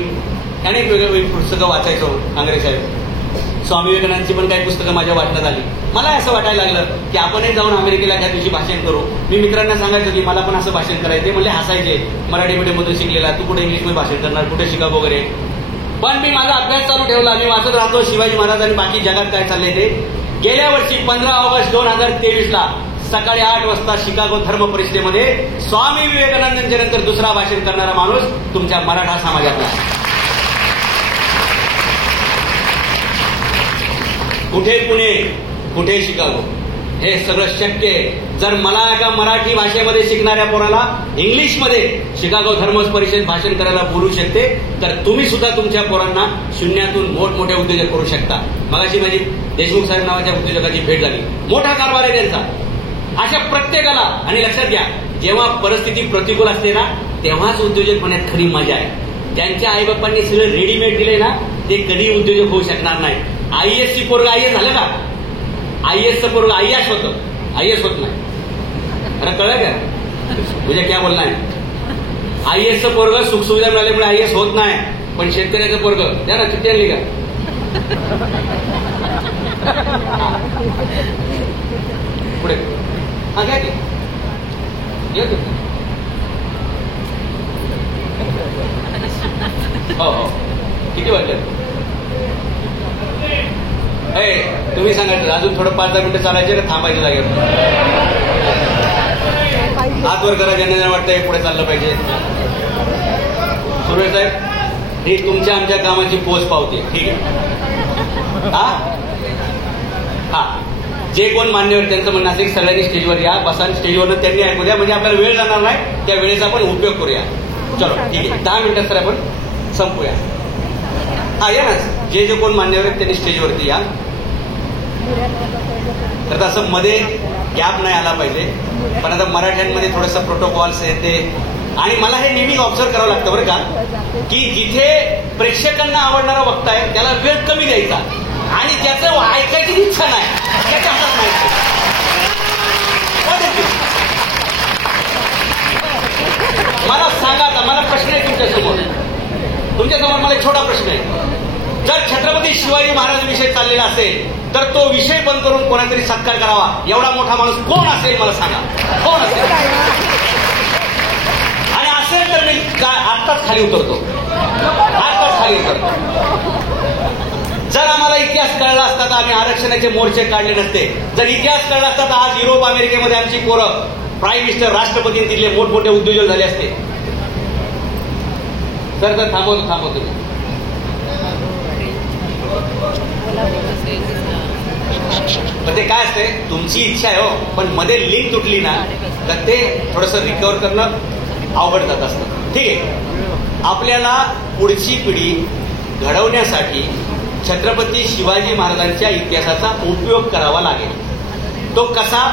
अनेक वेगवेगळी पुस्तकं वाचायचो. आंग्रे साहेब, स्वामी विवेकानंदची पण काही पुस्तकं माझ्या वाचण्यात आली. मला असं वाटायला लागलं की आपणही जाऊन अमेरिकेला त्या दिवशी भाषण करू. मी मित्रांना सांगायचो की मला पण असं भाषण करायचं. म्हणले हसायचे, मराठी मीडियममधून शिकलेला तू कुठे इंग्लिशमध्ये भाषण करणार, कुठे शिकागो वगैरे. पण मी माझा अभ्यास चालू ठेवला. मी वाचत राहतो शिवाजी महाराज आणि बाकी जगात काय चाललंय ते. गेल्या वर्षी 15 ऑगस्ट 2023 सकाळी 8 वाजता शिकागो धर्म परिषदेमध्ये स्वामी विवेकानंदांच्या नंतर दुसरा भाषण करणारा माणूस तुमच्या मराठा समाजातला. कुठे पुणे, कुठे शिकागो, हे सगळं शक्य आहे जर मला एका मराठी भाषेमध्ये शिकणाऱ्या पोराला इंग्लिशमध्ये शिकागो धर्म परिषद भाषण करायला बोलू शकते, तर तुम्ही सुद्धा तुमच्या पोरांना शून्यातून मोठमोठे उद्योजक करू शकता. मगाशी माझी देशमुख साहेब नावाच्या उद्योजकाची भेट झाली. मोठा कारभार आहे त्यांचा. अशा प्रत्येकाला, आणि लक्षात घ्या, जेव्हा परिस्थिती प्रतिकूल असते ना तेव्हाच उद्योजक होण्यात खरी मजा आहे. ज्यांच्या आईबापांनी सगळं रेडीमेड दिले ना ते कधी उद्योजक होऊ शकणार नाही. आयएससी पोरग आयएस झालं का? आईएसचं पोरग आयएस होतं, आयएस होत नाही. अरे कळलं का म्हणजे क्या बोलणं आहे? आयएसचं पोरग सुखसुविधा मिळाल्यामुळे आयएस होत नाही, पण शेतकऱ्याचं पोरग द्या ना, किती आणली का? पुढे हा घ्या की येतो. हो हो, किती वाजले? तुम्ही सांगायचं अजून थोडं 5-10 मिनिटं चालायचे का थांबायचं जागेवर? हात वर करा ज्यांना वाटतंय पुढे चाललं पाहिजे. सुरेश साहेब, ही तुमच्या आमच्या कामाची पोच पावते, ठीक आहे? हा, जे कोण मान्यवर त्यांचं म्हणणं असेल सगळ्यांनी स्टेजवर या, बसा, स्टेजवर त्यांनी ऐकू द्या, म्हणजे आपल्याला वेळ जाणार नाही, त्या वेळेचा आपण उपयोग करूया. चलो ठीक आहे, 10 मिनिटात तर आपण संपूया. हा या ना, जे जे कोण मान्यवर आहेत त्यांनी स्टेजवरती या. तर असं मध्ये गॅप नाही आला पाहिजे, पण आता मराठ्यांमध्ये थोडंसं प्रोटोकॉल्स आहे ते, आणि मला हे नेहमी ऑब्झर्व करावं लागतं बरं का, की जिथे प्रेक्षकांना आवडणारा वक्ता आहे त्याला वेळ कमी द्यायचा, आणि ज्याचं ऐकायची इच्छा नाही त्याच्या हातात नाही. मला सांगा आता, मला प्रश्न आहे तुमच्यासमोर मला एक छोटा प्रश्न आहे. जर छत्रपती शिवाजी महाराज विषय चाललेला असेल तर तो विषय बंद करून कोणातरी सत्कार करावा, एवढा मोठा माणूस कोण असेल मला सांगा, कोण असेल? आणि असेल तर मी आत्ताच खाली उतरतो, आत्ताच खाली उतरतो. जर आम्हाला इतिहास कळला असता तर आम्ही आरक्षणाचे मोर्चे काढले नसते. जर इतिहास कळला असता तर आज युरोप अमेरिकेमध्ये आमची पोरं प्राईम मिनिस्टर, राष्ट्रपती तिथले मोठमोठे उद्योजक झाले असते. तर थांबवतो तुम्ही. पण ते काय असते, तुमची इच्छा आहे हो, पण मध्ये लिंक तुटली ना तर ते थोडंसं रिकव्हर करणं अवघड जात असतं. ठीक आहे, आपल्याला पुढची पिढी घडवण्यासाठी छत्रपती शिवाजी महाराजांच्या इतिहासाचा उपयोग करावा लागेल. तो कसा?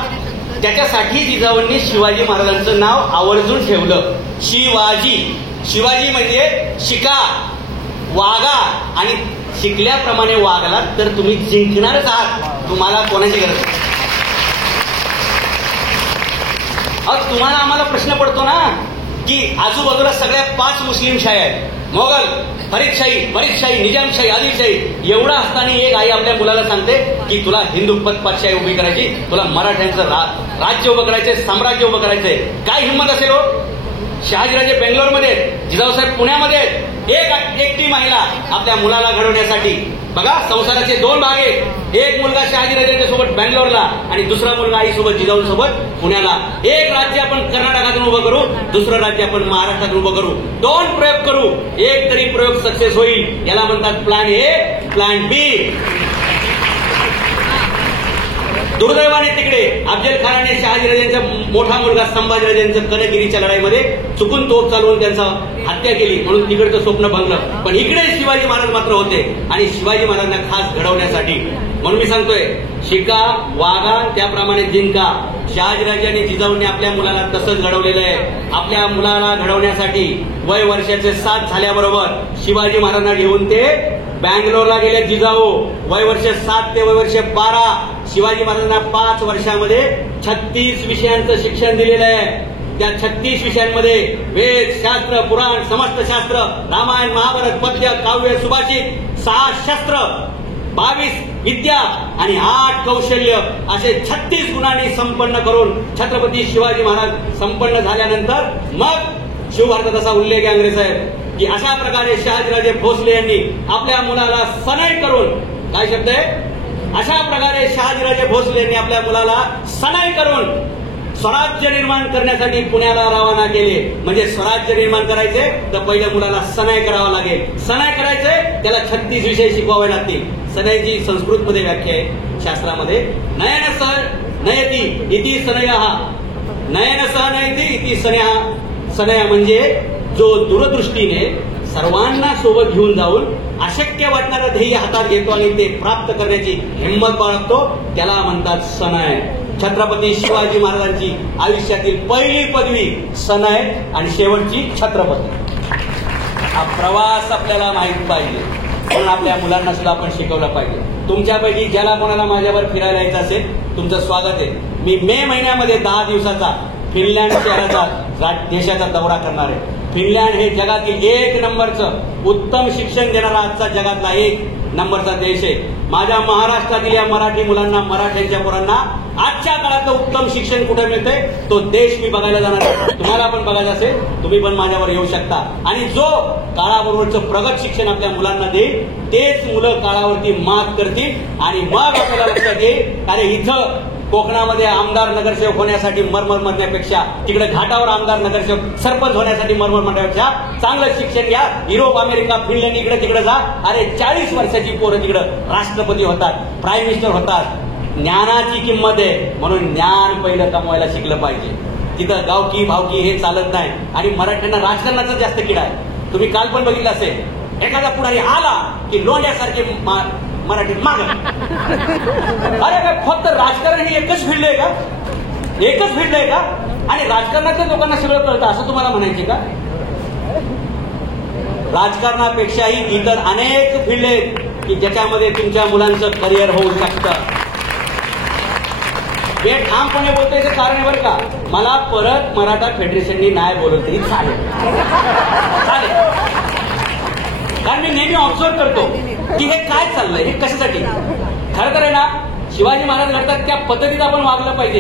त्याच्यासाठी जिजाऊंनी शिवाजी महाराजांचं नाव आवर्जून ठेवलं, शिवाजी. शिवाजी म्हणजे शिका, वागा, आणि शिकल्याप्रमाणे वागलात तर तुम्ही जिंकणारच आहात. तुम्हाला कोणाची गरज नाही. तुम्हाला आम्हाला प्रश्न पडतो ना की आजूबाजूला सगळ्या 5 मुस्लिम शाही आहेत, मोगल, फरीदशाही, निजामशाही, आदिलशाही. एवढा असताना एक आई आपल्या मुलाला सांगते की तुला हिंदू पदपातशाही उभी करायची, तुला मराठ्यांचं राज्य उभं करायचंय, साम्राज्य उभं करायचंय. काय हिंमत असेल हो? शहाजीराजे बेंगलोरमध्ये, जिजाऊसाहेब पुण्यामध्ये, एकटी महिला आपल्या मुलाला घडवण्यासाठी. बघा, संसाराचे 2 भाग आहेत. एक मुलगा शहाजीराजांच्या सोबत बेंगलोरला आणि दुसरा मुलगा आईसोबत जिजाऊंसोबत पुण्याला. एक राज्य आपण कर्नाटकातून उभं करू, दुसरं राज्य आपण महाराष्ट्रातून उभं करू. 2 प्रयोग करू, एक तरी प्रयोग सक्सेस होईल. याला म्हणतात प्लॅन ए, प्लॅन बी. दुर्दैवाने तिकडे अफजल खानाने शहाजीराजांचा मोठा मुलगा संभाजीराजांचं कनगिरीच्या लढाईमध्ये चुकून तोफ चालवून त्यांचा हत्या केली, म्हणून तिकडचं स्वप्न भंगलं. पण इकडे शिवाजी महाराज मात्र होते आणि शिवाजी महाराजांना खास घडवण्यासाठी. म्हणून मी सांगतोय, शिका, वागा, त्याप्रमाणे जिंका. शहाजीराजांनी जिजाऊंनी आपल्या मुलाला तसंच घडवलेलं आहे. आपल्या मुलाला घडवण्यासाठी वय वर्षाचे 7 झाल्याबरोबर शिवाजी महाराजांना घेऊन ते बँगलोरला गेले जिजाऊ. वय वर्ष 7 ते वय वर्ष 12 शिवाजी महाराजांना 5 वर्षामध्ये 36 विषयांचं शिक्षण दिलेलं आहे. त्या 36 विषयांमध्ये वेद, शास्त्र, पुराण, समस्त शास्त्र, रामायण, महाभारत, पद्य, काव्य, सुभाषित, 6 शस्त्र, 22 विद्या आणि 8 कौशल्य असे 36 गुणांनी संपन्न करून छत्रपती शिवाजी महाराज संपन्न झाल्यानंतर मग शिवभारतात असा उल्लेख आहे अंग्रेज साहेब की अशा प्रकारे शहाजीराजे भोसले यांनी आपल्या मुलाला सनई करून, काय शब्द आहे, अशा प्रकारे शहाजीराजे भोसले यांनी आपल्या मुलाला सनई करून स्वराज्य निर्माण करण्यासाठी पुण्याला रवाना केले. म्हणजे स्वराज्य निर्माण करायचे तर पहिल्या मुलाला सनई करावं लागेल. सनई करायचे त्याला 36 विषय शिकवावे लागतील. सनईची संस्कृतमध्ये व्याख्या आहे शास्त्रामध्ये, नयन सह नयती इति सनयः, नयन सह नयती इति सनयः. सनया म्हणजे जो दूरदृष्टीने सर्वांना सोबत घेऊन जाऊन अशक्य वाटणारं ध्येय हातात घेतो आणि ते प्राप्त करण्याची हिंमत बाळगतो, त्याला म्हणतात सनय. छत्रपती शिवाजी महाराजांची आयुष्यातील पहिली पदवी सनय आणि शेवटची छत्रपती. हा प्रवास आपल्याला माहित पाहिजे, म्हणून आपल्या मुलांना सुद्धा आपण शिकवलं पाहिजे. तुमच्यापैकी ज्याला कोणाला माझ्यावर फिरायला यायचं असेल तुमचं स्वागत आहे. मी मे महिन्यामध्ये 10 दिवसाचा फिनलँड शहराचा देशाचा दौरा करणार आहे. फिनलँड हे जगातील 1 नंबरचं उत्तम शिक्षण देणारा आजचा जगातला 1 नंबरचा देश आहे. माझ्या महाराष्ट्रातील या मराठी मुलांना, मराठ्यांच्या पोरांना आजच्या काळातलं उत्तम शिक्षण कुठे मिळतंय तो देश मी बघायला जाणार आहे. तुम्हाला पण बघायचं असेल तुम्ही पण माझ्यावर येऊ शकता. आणि जो काळाबरोबरचं प्रगत शिक्षण आपल्या मुलांना देईल तेच मुलं काळावरती मात करतील आणि मग आपल्याला लक्षात येईल, अरे इथं कोकणामध्ये आमदार नगरसेवक होण्यासाठी मरमर मरण्यापेक्षा तिकडे घाटावर आमदार नगरसेवक सरपंच होण्यासाठी मरमर मरण्यापेक्षा चांगलं शिक्षण घ्या. युरोप, अमेरिका, फिनलँड इकडे तिकडे जा. अरे 40 वर्षाची पोरं तिकडं राष्ट्रपती होतात, प्राईम मिनिस्टर होतात. ज्ञानाची किंमत आहे, म्हणून ज्ञान पहिलं कमवायला शिकलं पाहिजे. तिथं गावकी भावकी हे चालत नाही. आणि मराठ्यांना राजकारणाचा जास्त किडा आहे. तुम्ही काल पण बघितलं असेल, एखादा पुढारी आला की लोंढ्यासारखे मराठीत माग. अरे काय फक्त राजकारण ही एकच फील्ड आहे का? एकच फील्ड आहे का? आणि राजकारणातल्या लोकांना सगळं कळतं असं तुम्हाला म्हणायचे का? राजकारणापेक्षाही इतर अनेक फील्ड आहेत की ज्याच्यामध्ये तुमच्या मुलांचं करिअर होऊ शकतं. हे ठामपणे बोलतोय कारण आहे बरं का, मला परत मराठा फेडरेशननी नाही बोलत तरी चालेल. कारण मी नेहमी ऑब्झर्व करतो की हे काय चाललंय, हे कशासाठी. खरं तर आहे ना, शिवाजी महाराज घडतात त्या पद्धतीत आपण वागलं पाहिजे.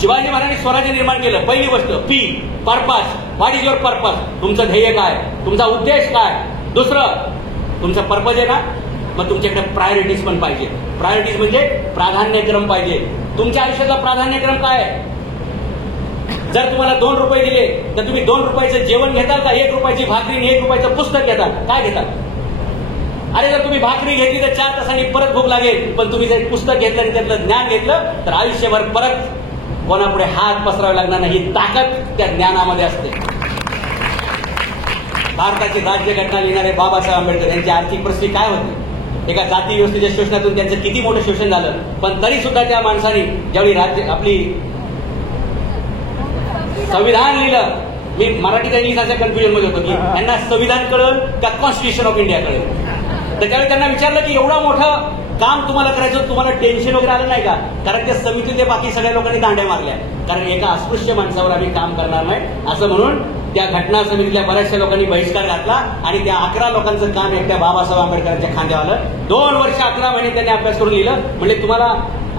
शिवाजी महाराजांनी स्वराज्य निर्माण केलं. पहिली गोष्ट P, purpose. What is your purpose? तुमचं ध्येय काय, तुमचा उद्देश काय. दुसरं, तुमचा पर्पज आहे ना, मग तुमच्याकडे प्रायोरिटीज पण पाहिजे. प्रायोरिटीज म्हणजे प्राधान्यक्रम पाहिजे. तुमच्या आयुष्याचा प्राधान्यक्रम काय आहे? जर तुम्हाला 2 रुपये दिले तर तुम्ही 2 रुपयाचं जेवण घेताल का 1 रुपयाची भाकरी आणि 1 रुपयाचं पुस्तक घेताल? काय घेताल? अरे जर तुम्ही भाकरी घेतली तर 4 तासांनी परत भूक लागेल, पण तुम्ही जर पुस्तक घेतलं आणि त्यातलं ज्ञान घेतलं तर आयुष्यभर परत कोणापुढे हात पसरावे लागणार नाही. ही ताकद त्या ज्ञानामध्ये असते. भारताची राज्यघटना लिहिणारे बाबासाहेब आंबेडकर यांची आर्थिक परिस्थिती काय होती? एका जाती व्यवस्थेच्या शोषणातून त्यांचं किती मोठं शोषण झालं, पण तरी सुद्धा त्या माणसाने ज्यावेळी आपली संविधान लिहिलं, मी मराठी आणि इंग्लिश अशा कन्फ्युजन मध्ये होतो की यांना संविधान कळेल का कॉन्स्टिट्यूशन ऑफ इंडिया कळेल. तर त्यावेळी त्यांना विचारलं की एवढं मोठं काम तुम्हाला करायचं, तुम्हाला टेन्शन वगैरे आलं नाही का? कारण त्या समितीतल्या बाकी सगळ्या लोकांनी दांड्या मारल्या, कारण एका अस्पृश्य माणसावर आम्ही काम करणार नाही असं म्हणून त्या घटना समितीतल्या बऱ्याचशा लोकांनी बहिष्कार घातला आणि त्या 11 लोकांचं काम एकट्या बाबासाहेब आंबेडकरांच्या खांद्यावर आलं. 2 वर्ष 11 महिने त्यांनी अभ्यास करून लिहिलं. म्हणजे तुम्हाला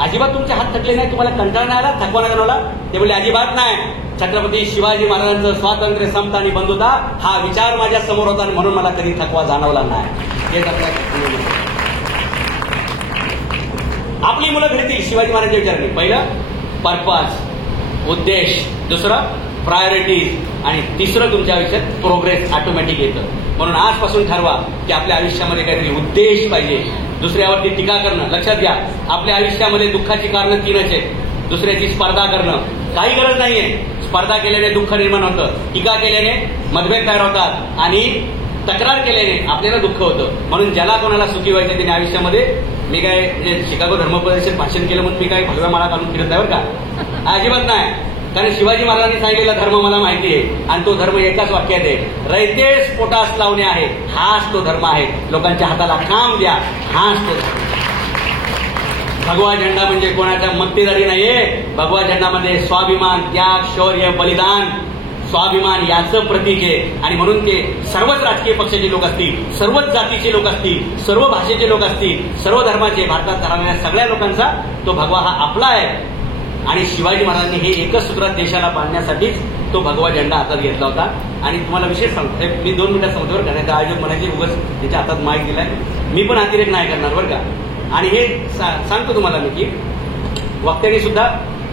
अजिबात तुमचे हात थकले नाही, तुम्हाला कंटाळा नाही आला, थकवा नाही जाणवला? ते म्हणजे अजिबात नाही. छत्रपती शिवाजी महाराजांचं स्वातंत्र्य, समता आणि बंधुता हा विचार माझ्या समोर होता आणि म्हणून मला कधी थकवा जाणवला नाही. आपली मुलं घडतील शिवाजी महाराजांच्या विचाराने. पहिलं पर्पज, उद्देश. दुसरं प्रायोरिटीज. आणि तिसरं तुमच्या आयुष्यात प्रोग्रेस ऑटोमॅटिक येतं. म्हणून आजपासून ठरवा की आपल्या आयुष्यामध्ये काहीतरी उद्देश पाहिजे, दुसऱ्यावरती टीका करणं. लक्षात घ्या, आपल्या आयुष्यामध्ये दुःखाची कारणं 3च आहेत. दुसऱ्याची स्पर्धा करणं, काही गरज नाहीये. स्पर्धा केल्याने दुःख निर्माण होतं, टीका केल्याने मतभेद तयार होतात आणि तक्रार केल्याने आपल्याला दुःख होतं. म्हणून ज्याला कोणाला सुखी व्हायचं त्याने आयुष्यामध्ये, मी काय म्हणजे शिकागो धर्म परिषदेत भाषण केलं म्हणून मी काय भगव्या माळा घालून फिरत नाही बरं का, अजिबात नाही. कारण शिवाजी महाराजांनी सांगितलेला धर्म मला माहिती आहे आणि तो धर्म एकाच वाक्यात आहे, रयतेस पोटास लावणे आहे. हाच तो धर्म आहे. लोकांच्या हाताला काम द्या, हाच तो धर्म. भगवा झेंडा म्हणजे कोणाच्या मक्तेदारी नाहीये. भगवा झेंडामध्ये स्वाभिमान, त्याग, शौर्य, बलिदान, स्वाभिमान याचं प्रतीक आहे. आणि म्हणून ते सर्वच राजकीय पक्षाचे लोक असतील, सर्वच जातीचे लोक असतील, सर्व भाषेचे लोक असतील, सर्व धर्माचे, भारतात राहणाऱ्या सगळ्या लोकांचा तो भगवा हा आपला आहे. आणि शिवाजी महाराजांनी हे एकच सूत्रात देशाला बांधण्यासाठीच तो भगवा झेंडा हातात घेतला होता. आणि तुम्हाला विशेष सांगतो, मी 2 मिनिटात सांगतो बरं का, नाही तर आयोजक म्हणायचे उगाच त्याच्या हातात माईक दिलाय. मी पण अतिरेक नाही करणार बरं का. आणि हे सांगतो तुम्हाला मी की वक्त्यांनी सुद्धा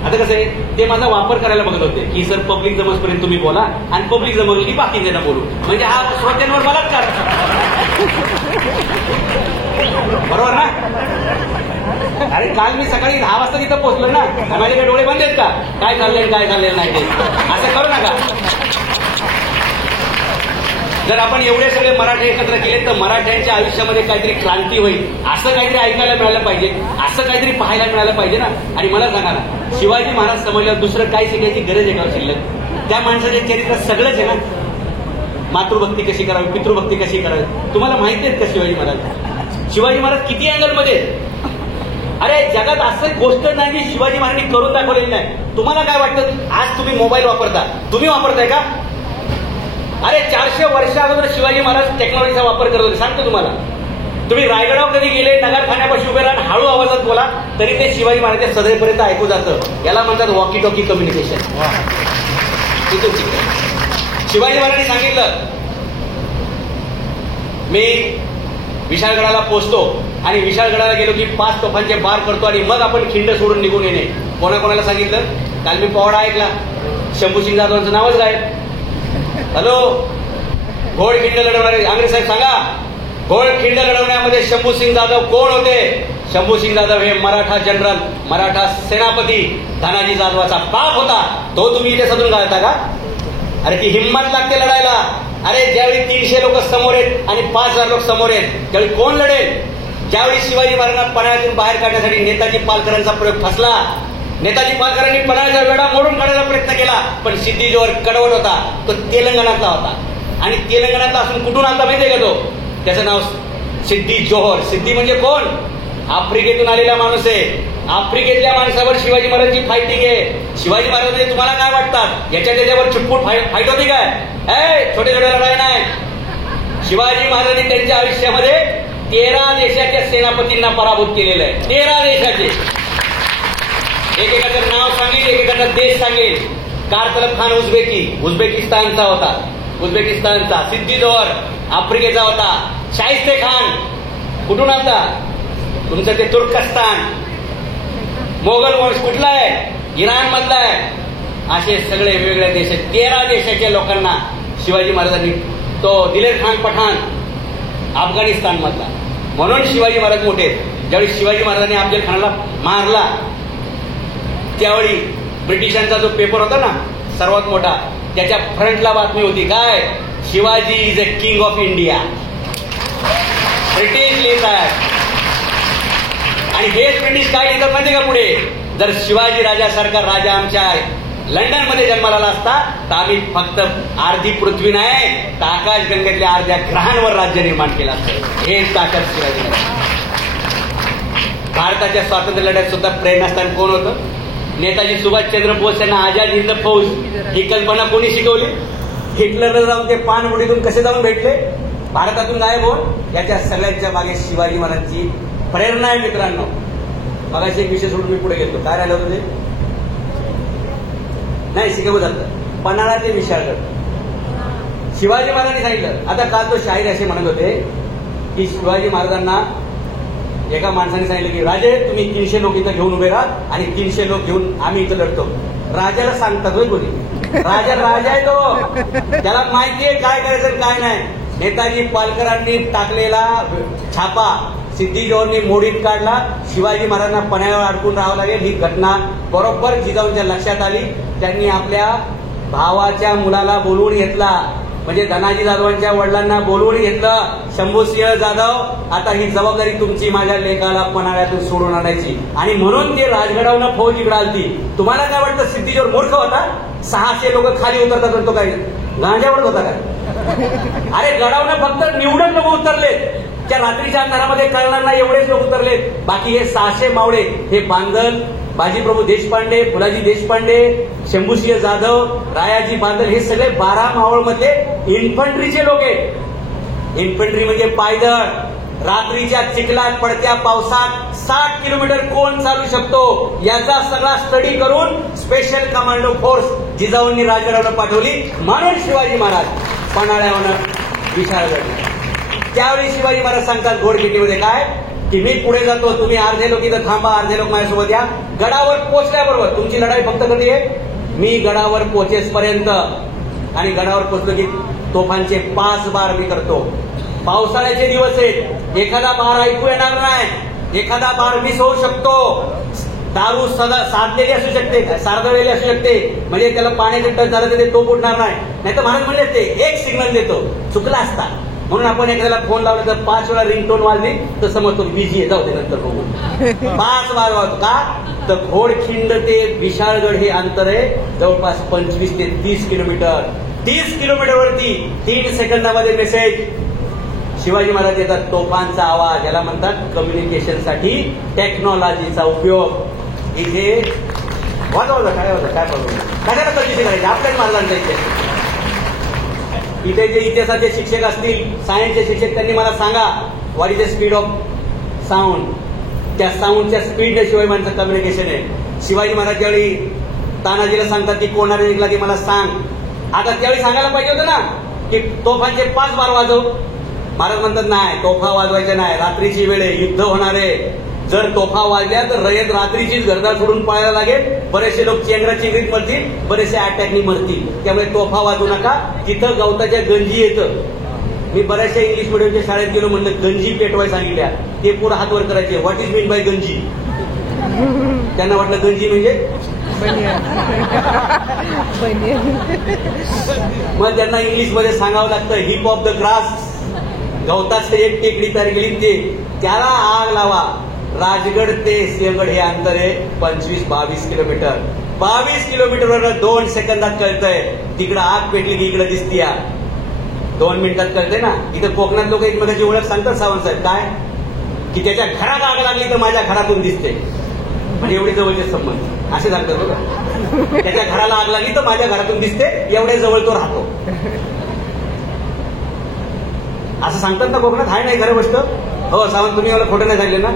आता कसं आहे, ते माझा वापर करायला बघत होते की सर पब्लिक जमसपर्यंत तुम्ही बोला आणि पब्लिक जमवली की बाकी जण बोलू, म्हणजे हा श्रोत्यांवर बलात्कार. बरोबर ना? अरे काल मी सकाळी 10 वाजता तिथं पोहोचलो ना, माझे काही डोळे बंद आहेत का, काय चाललंय काय चाललेलं नाही ते असं करू नका. जर आपण एवढे सगळे मराठे एकत्र केले तर मराठ्यांच्या आयुष्यामध्ये काहीतरी क्रांती होईल, असं काहीतरी ऐकायला मिळालं पाहिजे, असं काहीतरी पाहायला मिळालं पाहिजे ना. आणि मला सांगा ना, शिवाजी महाराज समजल्यावर दुसरं काय शिकायची गरज आहे का शिल्लक? त्या माणसाच्या चरित्रात सगळंच आहे ना. मातृभक्ती कशी करावी, पितृभक्ती कशी करावी, तुम्हाला माहिती आहेत का शिवाजी महाराज? शिवाजी महाराज किती अँगलमध्ये, अरे जगात असं गोष्ट नाही जी शिवाजी महाराजांनी करून दाखवलेली नाही. तुम्हाला काय वाटतं, आज तुम्ही मोबाईल वापरता, तुम्ही वापरताय का? अरे 400 वर्ष अगोदर शिवाजी महाराज टेक्नॉलॉजीचा वापर करत होते. सांगतो तुम्हाला, तुम्ही रायगडावर कधी गेले, नगरखान्यापाशी उभे राहून हळू आवाजात बोला तरी ते शिवाजी महाराजांच्या सदैपर्यंत ऐकू जातं. याला म्हणतात वॉकी टॉकी कम्युनिकेशन. शिवाजी महाराजांनी सांगितलं, मी विशाळगडाला पोहोचतो आणि विशाळगडाला गेलो की 5 तोफांचे बार करतो आणि मग आपण खिंड सोडून निघून येणे. कोणाकोणाला सांगितलं? काल मी पोवाडा ऐकला, शंभूसिंग जाधवांचं नावच गायब. हॅलो, घोडखिंड लढवणारे आंग्रे साहेब सांगा, घोडखिंड लढवण्यामध्ये शंभूसिंग जाधव कोण होते? शंभूसिंग जाधव हे मराठा जनरल, मराठा सेनापती धनाजी जाधवाचा बाप होता. तो तुम्ही इथे सजून घालता का? अरे ती हिंमत लागते लढायला. अरे ज्यावेळी 300 लोक समोर आहेत आणि 5000 लोक समोर आहेत, त्यावेळी कोण लढेल? ज्यावेळी शिवाजी महाराजांना पन्हाळ्यातून बाहेर काढण्यासाठी नेताजी पालकरांचा प्रयोग फसला, नेताजी पालकरांनी पन्हाळ्याचा वेढा मोडून काढायचा प्रयत्न केला, पण सिद्धी जोहर कडवट होता, तो तेलंगणातला होता. आणि तेलंगणातला असून कुठून आला माहितीये का तो? त्याचं नाव सिद्धी जोहर. सिद्धी म्हणजे कोण? आफ्रिकेतून आलेला माणूस आहे. आफ्रिकेतल्या माणसावर शिवाजी महाराजांची फायटिंग आहे. शिवाजी महाराज तुम्हाला काय वाटतात, याच्या त्याच्यावर छुटपूट फाईट होती काय? छोटे छोटे लढाई नाही. शिवाजी महाराजांनी त्यांच्या आयुष्यामध्ये 13 देशाच्या सेनापतींना पराभूत केलेलं आहे. 13 देशाचे. एकेकाचं नाव सांगेल, एकेकाचा देश सांगेल. कारतलब खान उझबेकिस्तानचा होता, उझबेकिस्तानचा. सिद्धी जोहर आफ्रिकेचा होता. शाहिस्ते खान कुठून आलता? तुमचं ते तुर्कस्तान. मोगल वंश कुठला आहे? इराण मधला आहे. असे सगळे वेगवेगळे देश, 13 देशाच्या लोकांना शिवाजी महाराजांनी, तो दिलेर खान पठाण अफगाणिस्तान मधला. म्हणून शिवाजी महाराज मोठे. ज्यावेळी शिवाजी महाराजांनी अफजल खानाला मारला त्यावेळी ब्रिटिशांचा जो पेपर होता ना सर्वात मोठा, त्याच्या फ्रंटला बातमी होती काय? Shivaji is a king of India. British लिहितात. आणि हेच ब्रिटिश काय लिहितात माहिती का पुढे? जर शिवाजी राजासारखा राजा आमच्या लंडन मध्ये जन्माला असता तर आम्ही फक्त अर्धी पृथ्वी नाही तर आकाशगंगेतल्या अर्ध्या ग्रहांवर राज्य निर्माण केलं असतं. हेच ताकद शिवाजी महाराज. भारताच्या स्वातंत्र्य लढ्यात सुद्धा प्रेरणास्थान कोण होतं? नेताजी सुभाषचंद्र बोस यांना आझाद हिंद फौज ही कल्पना कोणी शिकवली? हिटलरला जाऊन ते पाणबुडीतून कसे जाऊन भेटले, भारतातून गायब होऊन, याच्या सगळ्यांच्या मागे शिवाजी महाराजांची प्रेरणा आहे मित्रांनो. मगाशी एक विषय सोडून मी पुढे गेलो. काय राहिलं होतं ते? नाही शिकवत जातं. पन्हाळा ते विशाळगड. शिवाजी महाराजांनी सांगितलं. आता काल तो शाहीर असे म्हणत होते की शिवाजी महाराजांना एका माणसाने सांगितलं की राजे तुम्ही 300 लोक इथं घेऊन उभे राहा आणि 300 लोक घेऊन आम्ही इथं लढतो. राजाला सांगतात होय कोणी? राजा आहे तो, त्याला माहितीये काय करायचं काय नाही. नेताजी पालकरांनी टाकलेला छापा सिद्धी जोहरनी मोडीत काढला, शिवाजी महाराजांना पन्हाळ्यावर अडकून राहावं लागेल. ही घटना बरोबर जिजाऊंच्या लक्षात आली. त्यांनी आपल्या भावाच्या मुलाला बोलवून घेतला, म्हणजे धनाजी जाधवांच्या वडिलांना बोलवून घेतलं. शंभूसिंह जाधव, आता ही जबाबदारी तुमची माझ्या लेकाला पन्हाळ्यातून सोडून आणायची. आणि म्हणून ते राजगडावरून फौज इकडे आलती. तुम्हाला काय वाटतं सिद्धी जोहर मूर्ख होता? 600 लोक खाली उतरतात पण तो काय गांजावरच होता काय? अरे गडावनं फक्त निवडक लोक उतरले, त्या रात्रीच्या अंधारामध्ये कळणार नाही एवढेच लोक उतरले. बाकी हे 600 मावळे, हे बांदल, बाजीप्रभू देशपांडे, फुलाजी देशपांडे, शंभूसिंह जाधव, रायाजी बांदल, हे सगळे 12 मावळ मधले इन्फंट्रीचे लोक आहेत. इन्फंट्री म्हणजे पायदळ. रात्रीच्या चिखलात पडत्या पावसात 60 किलोमीटर कोण चालू शकतो याचा सगळा स्टडी करून स्पेशल कमांडो फोर्स जिजाऊंनी राजगडावर पाठवली. म्हणून शिवाजी महाराज पन्हाळ्यावर विशाळगड. त्यावेळी शिवाजी महाराज सांगतात घोडपिटीमध्ये काय, की मी पुढे जातो, तुम्ही अर्धे लोक इथं थांबा, अर्धे लोक माझ्यासोबत या. गडावर पोहोचल्याबरोबर तुमची लढाई फक्त कधी आहे, मी गडावर पोहोचेसपर्यंत. आणि गडावर पोहोचलो की तोफांचे 5 बार मी करतो. पावसाळ्याचे दिवस आहेत, एखादा बार ऐकू येणार नाही, एखादा बार मिस होऊ शकतो. दारू साधलेली असू शकते, सारदळलेली असू शकते, म्हणजे त्याला पाण्याचे टच झालं तर ते तोप उडणार नाही तर महाराज म्हणले ते एक सिग्नल देतो, चुकला असता. म्हणून आपण एखाद्याला फोन लावला तर 5 वेळा रिंगटोन वाजली तर समजतो बिझी आहे, जाऊ दे नंतर बघू. 5 बार वाजतो का, तर घोडखिंड ते विशाळगड हे अंतर आहे जवळपास 25 ते 30 किलोमीटर. 30 किलोमीटरवरती 3 सेकंदामध्ये मेसेज. शिवाजी महाराज येतात, तोफांचा आवाज, याला म्हणतात कम्युनिकेशनसाठी टेक्नॉलॉजीचा उपयोग. इथे वाजवलं काय होतं, काय प्रॉब्लेम, कशाला कधी करायचे आपल्याच महाराजांच्या इथे. इथे जे इतिहासाचे शिक्षक असतील, सायन्सचे शिक्षक, त्यांनी मला सांगा what is the speed of sound. त्या साऊंडच्या स्पीडने शिवाजी महाराजांचं कम्युनिकेशन आहे. शिवाजी महाराज ज्यावेळी तानाजीला सांगतात की कोणाला निघला की मला सांग, आता त्यावेळी सांगायला पाहिजे होतं ना की तोफांचे 5 बार वाजव. महाराज म्हणतात नाही, तोफा वाजवायच्या नाही, रात्रीची वेळ आहे, युद्ध होणार आहे. जर तोफा वाजल्या तर रयत रात्रीचीच घरदार सोडून पळायला लागेल. बरेचसे लोक चेंगराचेंगरीत मरतील, बरेचसे अटॅकनी मरतील. त्यामुळे तोफा वाजवू नका. तिथं गवताच्या गंजी येतं. मी बऱ्याचशा इंग्लिश मिडियमच्या शाळेत गेलो, म्हणलं गंजी पेटवाय सांगितल्या, ते पुढे हातवर करायचे. व्हॉट इज मीन बाय गंजी. त्यांना वाटलं गंजी म्हणजे मग त्यांना इंग्लिश मध्ये सांगावं लागतं हिप ऑफ द ग्रास. गवताचं एक टेकडी तयार केली, ते त्याला आग लावा. राजगड ते सिंहगड हे अंतर आहे 25-22 किलोमीटर. 22 किलोमीटरवर 2 सेकंदात कळतंय. तिकडं आग पेटली की इकडे दिसतीया 2 मिनिटात कळतंय ना. इथं कोकणात लोक एकमेकांची ओळख सांगतात सावंत साहेब काय, की त्याच्या घरात आग लागली तर माझ्या घरातून दिसते, म्हणजे एवढी जवळचे संबंध असे सांगतात बघा. त्याच्या घराला आग लागली तर माझ्या घरातून दिसते, एवढ्या जवळ तो राहतो, असं सांगतात ना कोकणात. आहे नाही खरं गोष्ट. हो सावंत, तुम्ही मला खोटं नाही सांगले ना.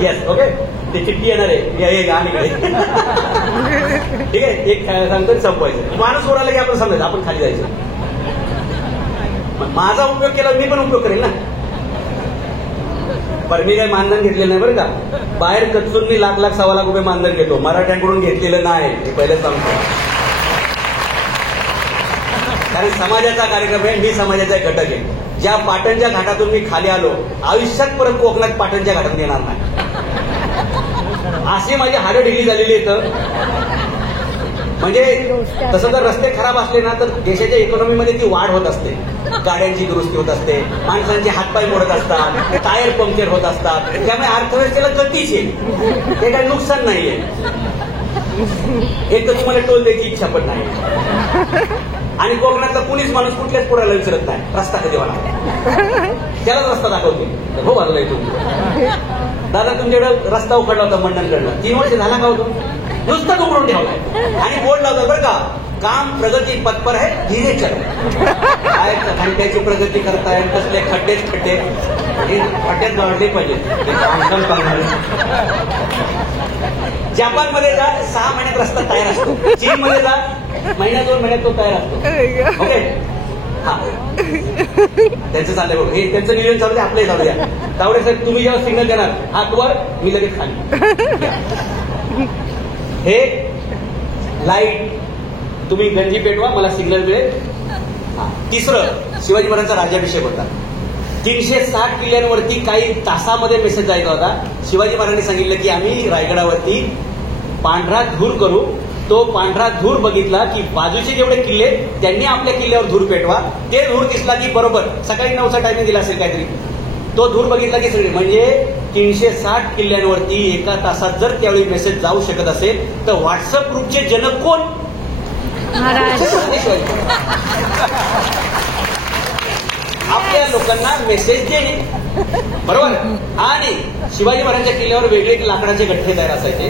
Yes, okay. ते चिठ्ठी येणार आहे आम्ही ठीक आहे. एक सांगतो संपवायचं, माणूस ओराला की आपण समजायचं, आपण खाली जायचं. माझा उपयोग केला मी पण उपयोग करेल ना. बरं, मी काही मानधन घेतलेलं नाही बरं का. बाहेर कचून मी लाख 1.25 लाख रुपये मानधन घेतो, मराठ्यांकडून घेतलेलं नाही, हे पहिलं सांगतो. कारण समाजाचा कार्यक्रम आहे, मी समाजाचा एक घटक आहे. ज्या पाटणच्या घाटातून मी खाली आलो, आयुष्यात परत कोकणात पाटणच्या घाटातून येणार नाही. अशी माझी हाडं ढिली झालेली आहेत. म्हणजे तसं जर रस्ते खराब असले ना तर देशाच्या इकॉनॉमीमध्ये ती वाढ होत असते, गाड्यांची दुरुस्ती होत असते, माणसांचे हातपाय मोडत असतात, टायर पंक्चर होत असतात. त्यामुळे अर्थव्यवस्थेला गतीच आहे, ते काही नुकसान नाहीये. एक तर तुम्हाला टोल द्यायची इच्छा पण नाही. आणि कोकणातला कुणीच माणूस कुठल्याच पोराला विचारत नाही रस्ता कधी वाढला, त्यालाच रस्ता दाखवते. हो वाजलाय तुम्ही दादा, तुमच्याकडे रस्ता उखडला होता मंडणकडनं, 3 वर्ष झाला का होतो, नुसतं उघडून ठेवलाय आणि बोर्ड लावतो बरं का, काम प्रगती पथ पर है, धीरे चल. काय खड्ड्याची प्रगती करताय, कसले खड्डेच खड्डे, खड्ड्यात गाडले पाहिजे. जपानमध्ये जा 6 महिन्यात रस्ता तयार असतो, चीनमध्ये जा 1-2 महिन्यात तो तयार असतो. ओके, हा त्यांचं चाललंय बघ, हे त्यांचं नियोजन चालू द्या, आपलंही चालू द्या. तावडे साहेब, तुम्ही जेव्हा सिग्नल देणार हात वर, मी लगेच खाली. हे लाईट तुम्ही गंजी पेटवा, मला सिग्नल मिळेल. 3 शिवाजी महाराजांचा राज्याभिषेक होता. 360 किल्ल्यांवरती काही तासामध्ये मेसेज जायचा होता. शिवाजी महाराजांनी सांगितलं की आम्ही रायगडावरती पांढरा धूर करू. तो पांढरा धूर बघितला की बाजूचे जेवढे किल्ले त्यांनी आपल्या किल्ल्यावर धूर पेटवा. ते धूर दिसला की बरोबर सकाळी 9चा टायमिंग दिला असेल काहीतरी, तो धूर बघितला की सगळे म्हणजे 360 किल्ल्यांवरती एका तासात जर त्यावेळी मेसेज जाऊ शकत असेल तर व्हॉट्सअप ग्रुपचे जनक कोण? आपल्या लोकांना मेसेज देणे, बरोबर. आणि शिवाजी महाराजांच्या किल्ल्यावर वेगळे लाकडाचे गठ्ठे तयार असायचे.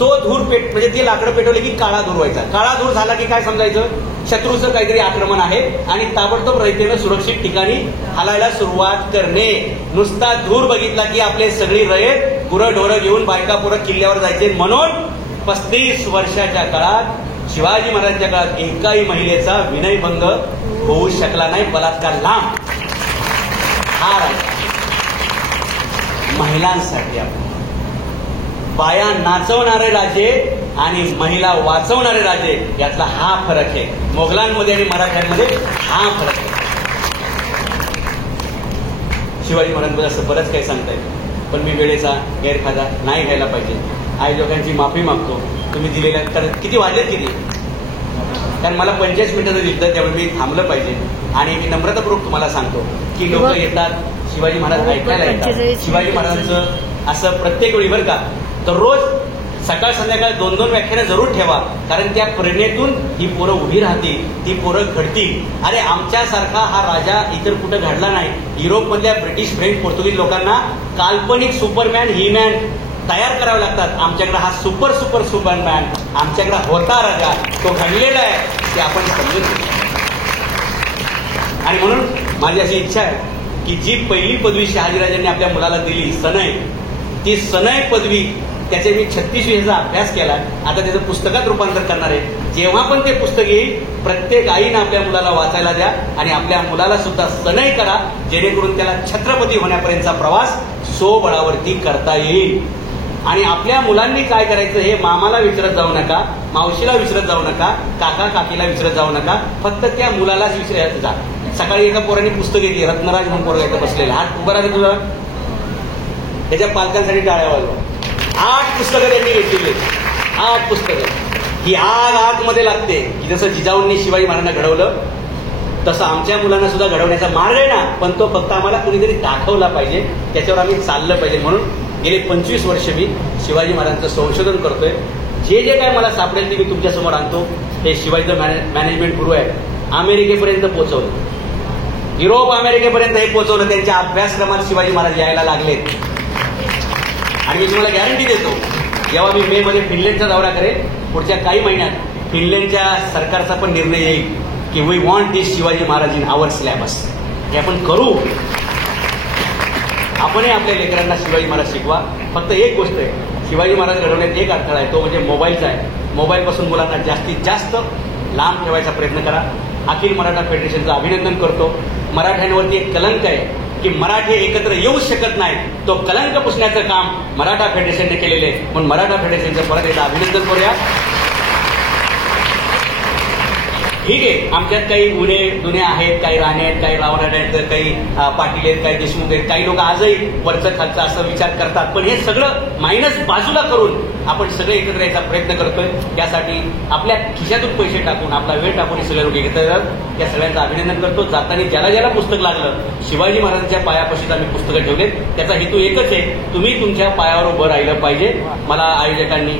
तो धूर म्हणजे ते लाकडं पेटवले की काळा धूर व्हायचा. काळा धूर झाला की काय समजायचं, शत्रूचं काहीतरी आक्रमण आहे आणि ताबडतोब रयतेनं सुरक्षित ठिकाणी हलायला सुरुवात करणे. नुसता धूर बघितला की आपले सगळी रयत गुरं ढोरं घेऊन बायका पुरं किल्ल्यावर जायचे. म्हणून 35 वर्षाच्या काळात शिवाजी महाराजांच्या काळात एकाही महिलेचा विनयभंग होऊ शकला नाही. बलात्कार लांब. हा राजा महिलांसाठी आपण बाया नाचवणारे राजे आणि महिला वाचवणारे राजे यातला हा फरक आहे. मोगलांमध्ये आणि मराठ्यांमध्ये हा फरक आहे. शिवाजी महाराजांबद्दल असं बरंच काही सांगता येईल, पण मी वेळेचा गैरफायदा नाही घ्यायला पाहिजे. आयोजकांची माफी मागतो. तुम्ही दिलेल्या कारण किती वाजलेत किती, कारण मला 45 मिनिटाचं दिलं त्यामुळे मी थांबलं पाहिजे. आणि मी नम्रतापूर्वक तुम्हाला सांगतो की लोक येतात, शिवाजी महाराज ऐकायला येतात. शिवाजी महाराजांचं असं प्रत्येक वेळी बरं का, तर रोज सकाळ संध्याकाळ 2-2 व्याख्यानं जरूर ठेवा, कारण त्या प्रेरणेतून ही पोरं उभी राहतील, ती पोरं घडतील. अरे आमच्यासारखा हा राजा इतर कुठं घडला नाही. युरोपमधल्या ब्रिटिश, फ्रेंच, पोर्तुगीज लोकांना काल्पनिक सुपरमॅन, ही मॅन तयार करावे लागतात. आमच्याकडे हा सुपरमॅन आमच्याकडे होता राजा, तो घडलेला आहे ते आपण समजून घेऊ. आणि म्हणून माझी अशी इच्छा आहे की जी पहिली पदवी शहाजीराजांनी आपल्या मुलाला दिली सनई, ती सनई पदवी त्याचे मी 36 अभ्यास केला. आता त्याचं पुस्तकात रूपांतर करणार आहे. जेव्हा पण ते पुस्तक येईल प्रत्येक आईनं आपल्या मुलाला वाचायला द्या आणि आपल्या मुलाला सुद्धा सनई करा, जेणेकरून त्याला छत्रपती होण्यापर्यंतचा प्रवास स्वबळावरती करता येईल. आणि आपल्या मुलांनी काय करायचं हे मामाला विचारत जाऊ नका, मावशीला विचारत जाऊ नका, काका काकीला विचारत जाऊ नका, फक्त त्या मुलालाच विचारत जा. सकाळी एका पोराने पुस्तक घेतली, रत्नराज म्हणून पोरगा इथं बसलेला, हात उभा राहतो तुला, त्याच्या पालकांसाठी टाळ्या वाजवा. 8 पुस्तकं त्यांनी घेतलेली, 8 पुस्तकं. ही आग आतमध्ये लागते की जसं जिजाऊंनी शिवाजी महाराजांना घडवलं तसं आमच्या मुलांना सुद्धा घडवण्याचा मार्ग आहे ना, पण तो फक्त आम्हाला कुणीतरी दाखवला पाहिजे, त्याच्यावर आम्ही चाललं पाहिजे. म्हणून गेले 25 वर्ष मी शिवाजी महाराजांचं संशोधन करतोय. जे जे काय मला सापडेल ते मी तुमच्यासमोर आणतो. हे शिवाजीचं मॅनेजमेंट गुरु आहे, अमेरिकेपर्यंत पोहोचवलं, युरोप अमेरिकेपर्यंत हे पोहोचवलं. त्यांच्या अभ्यासक्रमात शिवाजी महाराज यायला लागलेत. आणि मी तुम्हाला गॅरंटी देतो, जेव्हा मी मे मध्ये फिनलँडचा दौरा करेल पुढच्या काही महिन्यात, फिनलँडच्या सरकारचा पण निर्णय येईल की we want this Shivaji Maharaj in our syllabus. हे आपण करू. आपणही आपल्या लेकरांना शिवाजी महाराज शिकवा. फक्त एक गोष्ट आहे, शिवाजी महाराज घडवण्यात एक अडथळा आहे, तो म्हणजे मोबाईलचा आहे. मोबाईलपासून मुलांना जास्तीत जास्त लांब ठेवायचा प्रयत्न करा. अखिल मराठा फेडरेशनचं अभिनंदन करतो. मराठ्यांवरती एक कलंक आहे की मराठी एकत्र येऊ शकत नाही, तो कलंक पुसण्याचं काम मराठा फेडरेशनने केलेले आहे. म्हणून मराठा फेडरेशनचं परत एकदा अभिनंदन करूया. ठीक आहे, आमच्यात काही उणे दुने आहेत, काही राणे आहेत, काही रावणाट आहेत, काही पाटील आहेत, काही देशमुख आहेत, काही लोक आजही वरचं खालचं असं विचार करतात. पण हे सगळं मायनस बाजूला करून आपण सगळे एकत्र यायचा प्रयत्न करतोय. त्यासाठी आपल्या खिशातून पैसे टाकून, आपला वेळ टाकून सगळे लोक एकत्र येतात. या सगळ्यांचं अभिनंदन करतो. जाताना ज्याला ज्याला पुस्तक लागलं, शिवाजी महाराजांच्या पायापाशीच आम्ही पुस्तकं ठेवलेत. त्याचा हेतू एकच आहे, तुम्ही तुमच्या पायावर उभं राहिलं पाहिजे. मला आयोजकांनी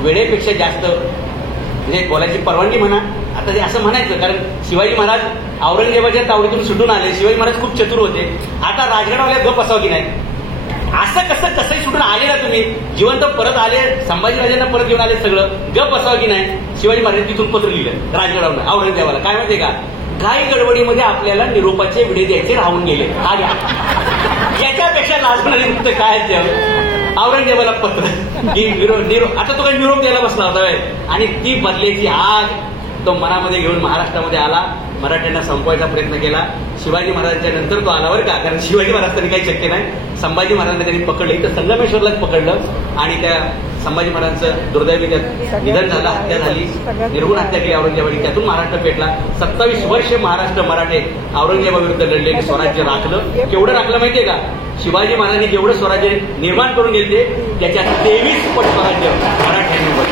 वेळेपेक्षा जास्त म्हणजे बोलायची परवानगी म्हणा, आता ते असं म्हणायचं, कारण शिवाजी महाराज औरंगजेबाच्या तावडीतून सुटून आले. शिवाजी महाराज खूप चतुर होते. आता राजगडावाल्या गप असावं की नाही, असं कसंही सुटून आले ना तुम्ही, जिवंत परत आले, संभाजीराजांना परत घेऊन आले, सगळं गप असावं की नाही. शिवाजी महाराज तिथून पत्र लिहिलं राजगडावर औरंगजेबाला, काय माहितीये का, घाई गडबडीमध्ये आपल्याला निरोपाचे विडे द्यायचे राहून गेले. याच्यापेक्षा लाजणारी मुक्त काय औरंगजेबाला पत्र आता तो काही निरोप द्यायला बसला होता आणि ती बदलेची आग तो मनामध्ये घेऊन महाराष्ट्रामध्ये आला. मराठ्यांना संपवायचा प्रयत्न केला. शिवाजी महाराजांच्या नंतर तो आला बरं का, कारण शिवाजी महाराज तरी काही शक्य नाही. संभाजी महाराजांना त्यांनी पकडलं, इथं संगमेश्वरलाच पकडलं आणि त्या संभाजी महाराजांचं दुर्दैवी त्यात निधन झालं, हत्या झाली, निर्गुण हत्या केली औरंगजेबाने, त्यातून महाराष्ट्र पेटला. 27 वर्ष महाराष्ट्र मराठे औरंगजेबाविरुद्ध लढले, स्वराज्य राखलं. केवढं राखलं माहितीये का? शिवाजी महाराजांनी जेवढं स्वराज्य निर्माण करून गेले त्याच्या 23 पट स्वराज्य मराठ्यांनी